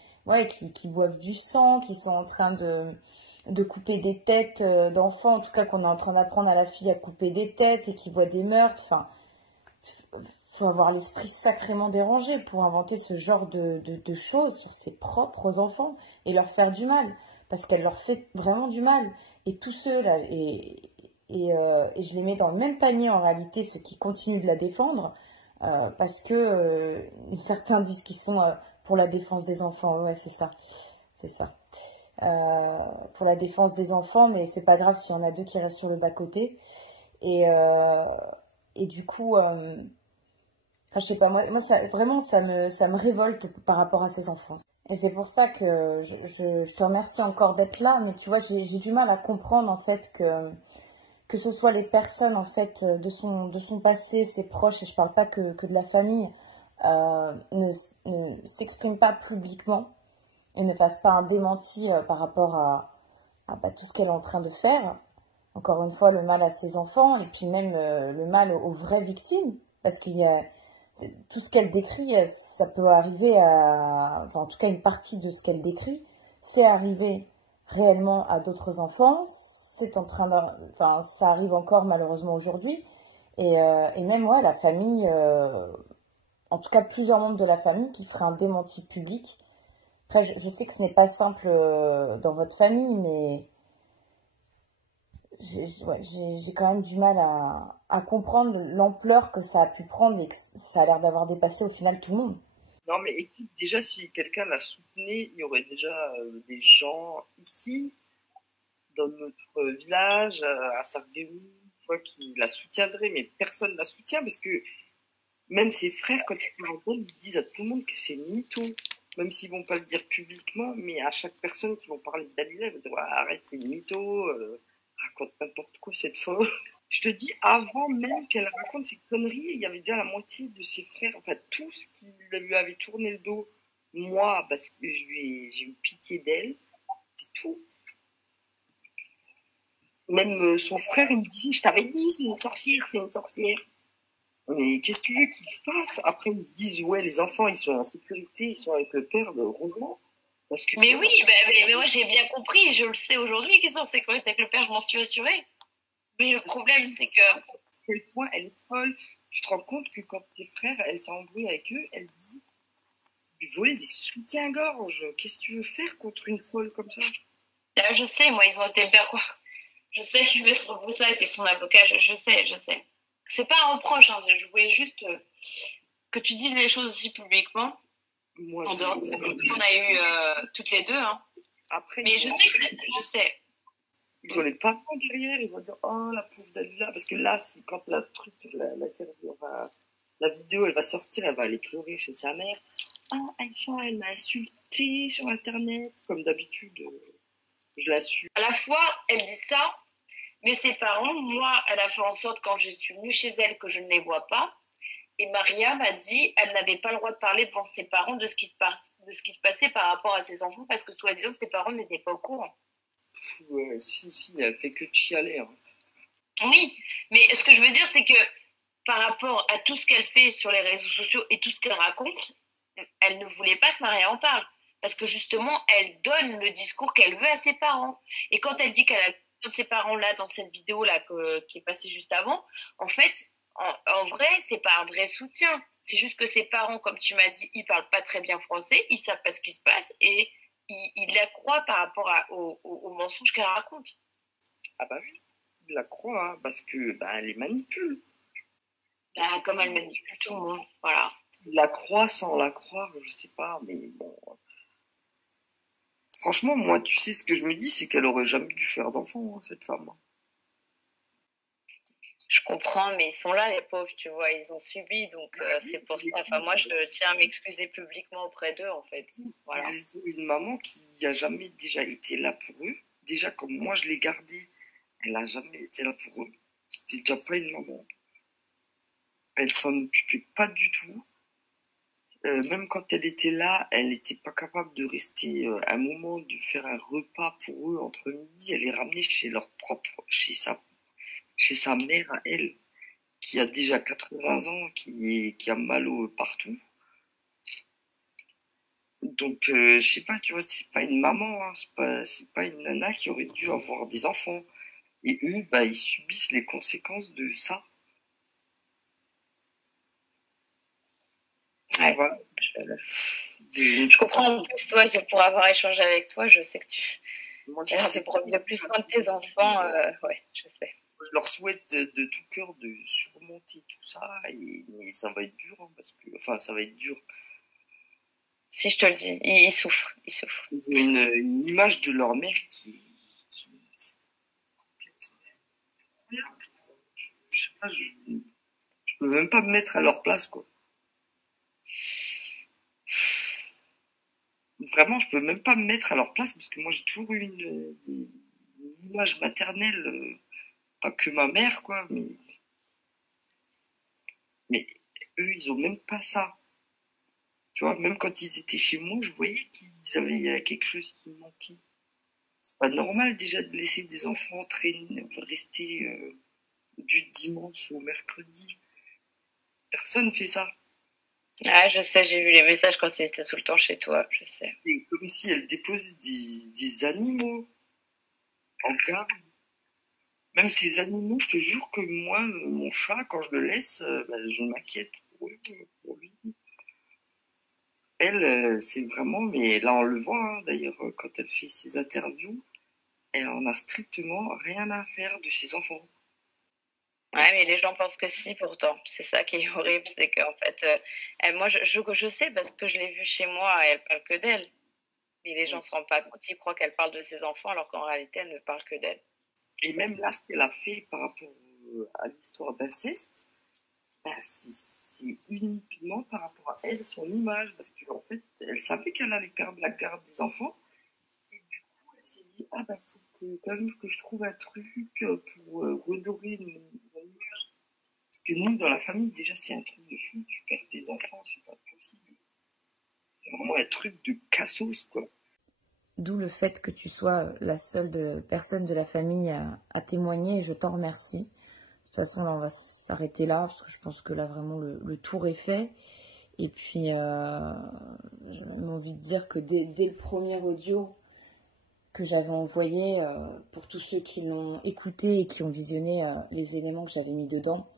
boivent du sang, qui sont en train de couper des têtes d'enfants, en tout cas qu'on est en train d'apprendre à la fille à couper des têtes et qui voit des meurtres. Enfin, faut avoir l'esprit sacrément dérangé pour inventer ce genre de choses sur ses propres enfants et leur faire du mal, parce qu'elle leur fait vraiment du mal. Et tous ceux là, et je les mets dans le même panier en réalité, ceux qui continuent de la défendre, parce que certains disent qu'ils sont pour la défense des enfants. Ouais, c'est ça. Pour la défense des enfants, mais c'est pas grave s'il y en a deux qui restent sur le bas-côté. Et du coup, je sais pas, moi ça, vraiment, ça me révolte par rapport à ces enfants. Et c'est pour ça que je te remercie encore d'être là, mais tu vois, j'ai du mal à comprendre, en fait, que ce soit les personnes, en fait, de son passé, ses proches, et je parle pas que de la famille, ne s'expriment pas publiquement et ne fassent pas un démenti par rapport à tout ce qu'elle est en train de faire. Encore une fois, le mal à ses enfants, et puis même le mal aux vraies victimes, parce qu'il y a tout ce qu'elle décrit, ça peut arriver enfin, en tout cas, une partie de ce qu'elle décrit, c'est arrivé réellement à d'autres enfants. Enfin, ça arrive encore malheureusement aujourd'hui. Et même, ouais, la famille, en tout cas plusieurs membres de la famille qui feraient un démenti public. Après, je sais que ce n'est pas simple dans votre famille, mais j'ai quand même du mal à comprendre l'ampleur que ça a pu prendre et que ça a l'air d'avoir dépassé au final tout le monde. Non, mais écoute, déjà, si quelqu'un la soutenait, il y aurait déjà des gens ici, dans notre village, à Sarreguemines, qui la soutiendraient, mais personne la soutient, parce que même ses frères, quand ils parlent d'elle, ils disent à tout le monde que c'est une mytho. Même s'ils vont pas le dire publiquement, mais à chaque personne qui vont parler de Dalila, ils vont dire ouais, arrête, c'est une mytho, raconte n'importe quoi cette folle. Je te dis, avant même qu'elle raconte ces conneries, il y avait déjà la moitié de ses frères, enfin tous qui lui avaient tourné le dos. Moi, parce que j'ai eu pitié d'elle, c'est tout. Même son frère, il me disait, je t'avais dit, c'est une sorcière, c'est une sorcière. Mais qu'est-ce que tu veux qu'ils fassent? Après, ils se disent, ouais, les enfants, ils sont en sécurité, ils sont avec le père, heureusement. Parce que, mais oui, mais moi j'ai bien compris, je le sais aujourd'hui qu'ils sont en sécurité avec le père, je m'en suis assurée. Mais le problème, c'est que... À quel point elle est folle. Tu te rends compte que quand tes frères, elle s'embrouille avec eux, elle dit, lui voler des soutiens-gorge. Qu'est-ce que tu veux faire contre une folle comme ça? Là, je sais, moi, ils ont été faire quoi? Je sais que Maître Broussa était son avocat, je sais. C'est pas un reproche, hein, je voulais juste que tu dises les choses aussi publiquement. Moi, en dehors de cette écoute qu'on a eu toutes les deux. Hein. Après, mais je sais. Ils vont les parents derrière, ils vont dire oh la pauvre Dalila, parce que là, quand la vidéo elle va sortir, elle va aller pleurer chez sa mère. Ah, Aïcha, elle m'a insultée sur internet, comme d'habitude, je la suis. À la fois, elle dit ça, mais ses parents, moi, elle a fait en sorte quand je suis venue chez elle que je ne les vois pas. Et Maria m'a dit elle n'avait pas le droit de parler devant ses parents de ce qui se passait par rapport à ses enfants, parce que soi-disant ses parents n'étaient pas au courant. Ouais, si, elle fait que chialer. Hein. Oui, mais ce que je veux dire, c'est que par rapport à tout ce qu'elle fait sur les réseaux sociaux et tout ce qu'elle raconte, elle ne voulait pas que Maria en parle. Parce que justement, elle donne le discours qu'elle veut à ses parents. Et quand elle dit qu'elle a ses parents là, dans cette vidéo là qui est passée juste avant, en fait, en vrai, c'est pas un vrai soutien. C'est juste que ses parents, comme tu m'as dit, ils parlent pas très bien français, ils savent pas ce qui se passe et ils la croient par rapport aux mensonges qu'elle raconte. Ah bah oui, il la croit, hein, parce que bah, elle les manipule. Bah, comme elle manipule tout le monde, voilà. Il la croit sans la croire, je sais pas, mais bon. Franchement, moi, tu sais ce que je me dis, c'est qu'elle aurait jamais dû faire d'enfant, hein, cette femme. Je comprends, mais ils sont là, les pauvres, tu vois, ils ont subi, donc c'est pour ça. Enfin, moi, je tiens à m'excuser publiquement auprès d'eux, en fait. Voilà. Ils ont une maman qui a jamais déjà été là pour eux. Déjà, comme moi, je l'ai gardée, elle a jamais été là pour eux. C'était déjà pas une maman. Elle s'en occupait pas du tout. Même quand elle était là, elle n'était pas capable de rester un moment, de faire un repas pour eux entre midi. Elle les ramenait chez leur propre, chez sa mère à elle, qui a déjà 80 ans, qui a mal partout. Donc, je sais pas, tu vois, c'est pas une maman, hein, c'est pas une nana qui aurait dû avoir des enfants. Et eux, bah, ils subissent les conséquences de ça. Ouais. Voilà. Je comprends, en plus, toi, pour avoir échangé avec toi, je sais que Moi, tu as l'air de prendre de plus soin de tes enfants, ouais, je sais. Je leur souhaite de tout cœur de surmonter tout ça, mais ça va être dur, hein, parce que, enfin, ça va être dur. Si je te le dis, ils souffrent, ils souffrent. Ils ont une image de leur mère qui je sais pas, je peux même pas me mettre à leur place, quoi. Vraiment, je peux même pas me mettre à leur place, parce que moi, j'ai toujours eu une image maternelle, pas que ma mère, quoi, mais eux, ils ont même pas ça. Tu vois, même quand ils étaient chez moi, je voyais qu'ils avaient quelque chose qui manquait. C'est pas normal déjà de laisser des enfants rester du dimanche au mercredi. Personne fait ça. Ah, je sais, j'ai vu les messages quand c'était tout le temps chez toi, je sais. C'est comme si elles déposaient des animaux en garde. Même tes animaux, je te jure que moi, mon chat, quand je le laisse, bah, je m'inquiète pour lui. Elle, c'est vraiment, mais là on le voit, hein, d'ailleurs, quand elle fait ses interviews, elle en a strictement rien à faire de ses enfants. Ouais, mais les gens pensent que si, pourtant. C'est ça qui est horrible, c'est qu'en fait, moi, je sais parce que je l'ai vue chez moi, elle parle que d'elle. Mais les gens se rendent pas compte, ils croient qu'elle parle de ses enfants, alors qu'en réalité, elle ne parle que d'elle. Et même là, ce qu'elle a fait par rapport à l'histoire d'inceste, bah, c'est uniquement par rapport à elle, son image, parce qu'en fait, elle savait qu'elle allait perdre la garde des enfants, et du coup, elle s'est dit, ah bah, faut quand même que je trouve un truc pour redorer mon image. Parce que nous, dans la famille, déjà, c'est un truc de fou, tu perds tes enfants, c'est pas possible. C'est vraiment un truc de cassos, quoi. D'où le fait que tu sois la seule personne de la famille à témoigner, et je t'en remercie. De toute façon, là, on va s'arrêter là, parce que je pense que là, vraiment, le tour est fait. Et puis, j'ai même envie de dire que dès le premier audio que j'avais envoyé, pour tous ceux qui l'ont écouté et qui ont visionné les éléments que j'avais mis dedans,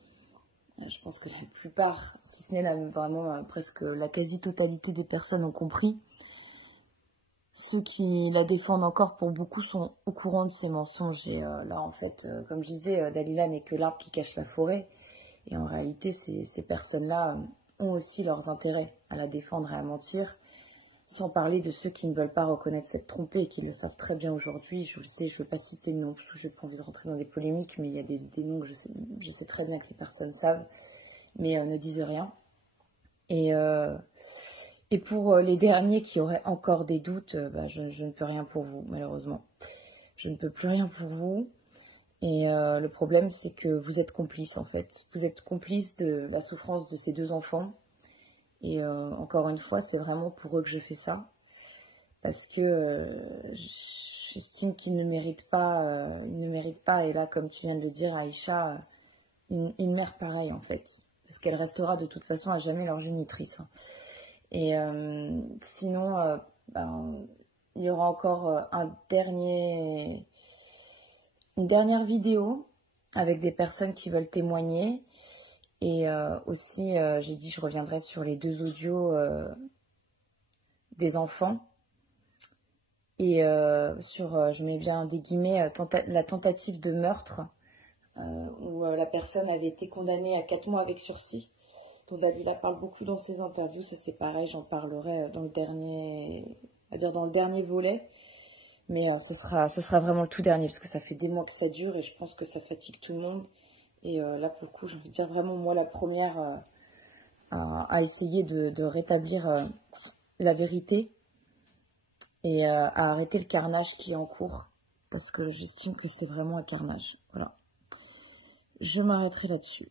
je pense que la plupart, si ce n'est vraiment presque la quasi-totalité des personnes ont compris. Ceux qui la défendent encore, pour beaucoup, sont au courant de ces mensonges. Et là, en fait, comme je disais, Dalila n'est que l'arbre qui cache la forêt. Et en réalité, ces personnes-là ont aussi leurs intérêts à la défendre et à mentir. Sans parler de ceux qui ne veulent pas reconnaître s'être trompés et qui le savent très bien aujourd'hui. Je le sais, je ne veux pas citer de noms, parce que je n'ai pas envie de rentrer dans des polémiques, mais il y a des noms que je sais très bien que les personnes savent, mais ne disent rien. Et pour les derniers qui auraient encore des doutes, je ne peux rien pour vous, malheureusement. Je ne peux plus rien pour vous. Et le problème, c'est que vous êtes complices, en fait. Vous êtes complices de la souffrance de ces deux enfants. Et encore une fois, c'est vraiment pour eux que je fais ça. Parce que j'estime qu'ils ne méritent pas, et là, comme tu viens de le dire, Aïcha, une mère pareille, en fait. Parce qu'elle restera de toute façon à jamais leur génitrice. Hein. Et sinon, il y aura encore une dernière vidéo avec des personnes qui veulent témoigner. Et aussi, j'ai dit je reviendrai sur les 2 audios des enfants. Et sur, je mets bien des guillemets, la tentative de meurtre, où la personne avait été condamnée à 4 mois avec sursis, dont Dalila parle beaucoup dans ses interviews. Ça c'est pareil, j'en parlerai dans le dernier volet. Mais ce sera vraiment le tout dernier, parce que ça fait des mois que ça dure et je pense que ça fatigue tout le monde. Et là, pour le coup, j'ai envie de dire vraiment, moi, la première à essayer de rétablir la vérité et à arrêter le carnage qui est en cours, parce que j'estime que c'est vraiment un carnage. Voilà. Je m'arrêterai là-dessus.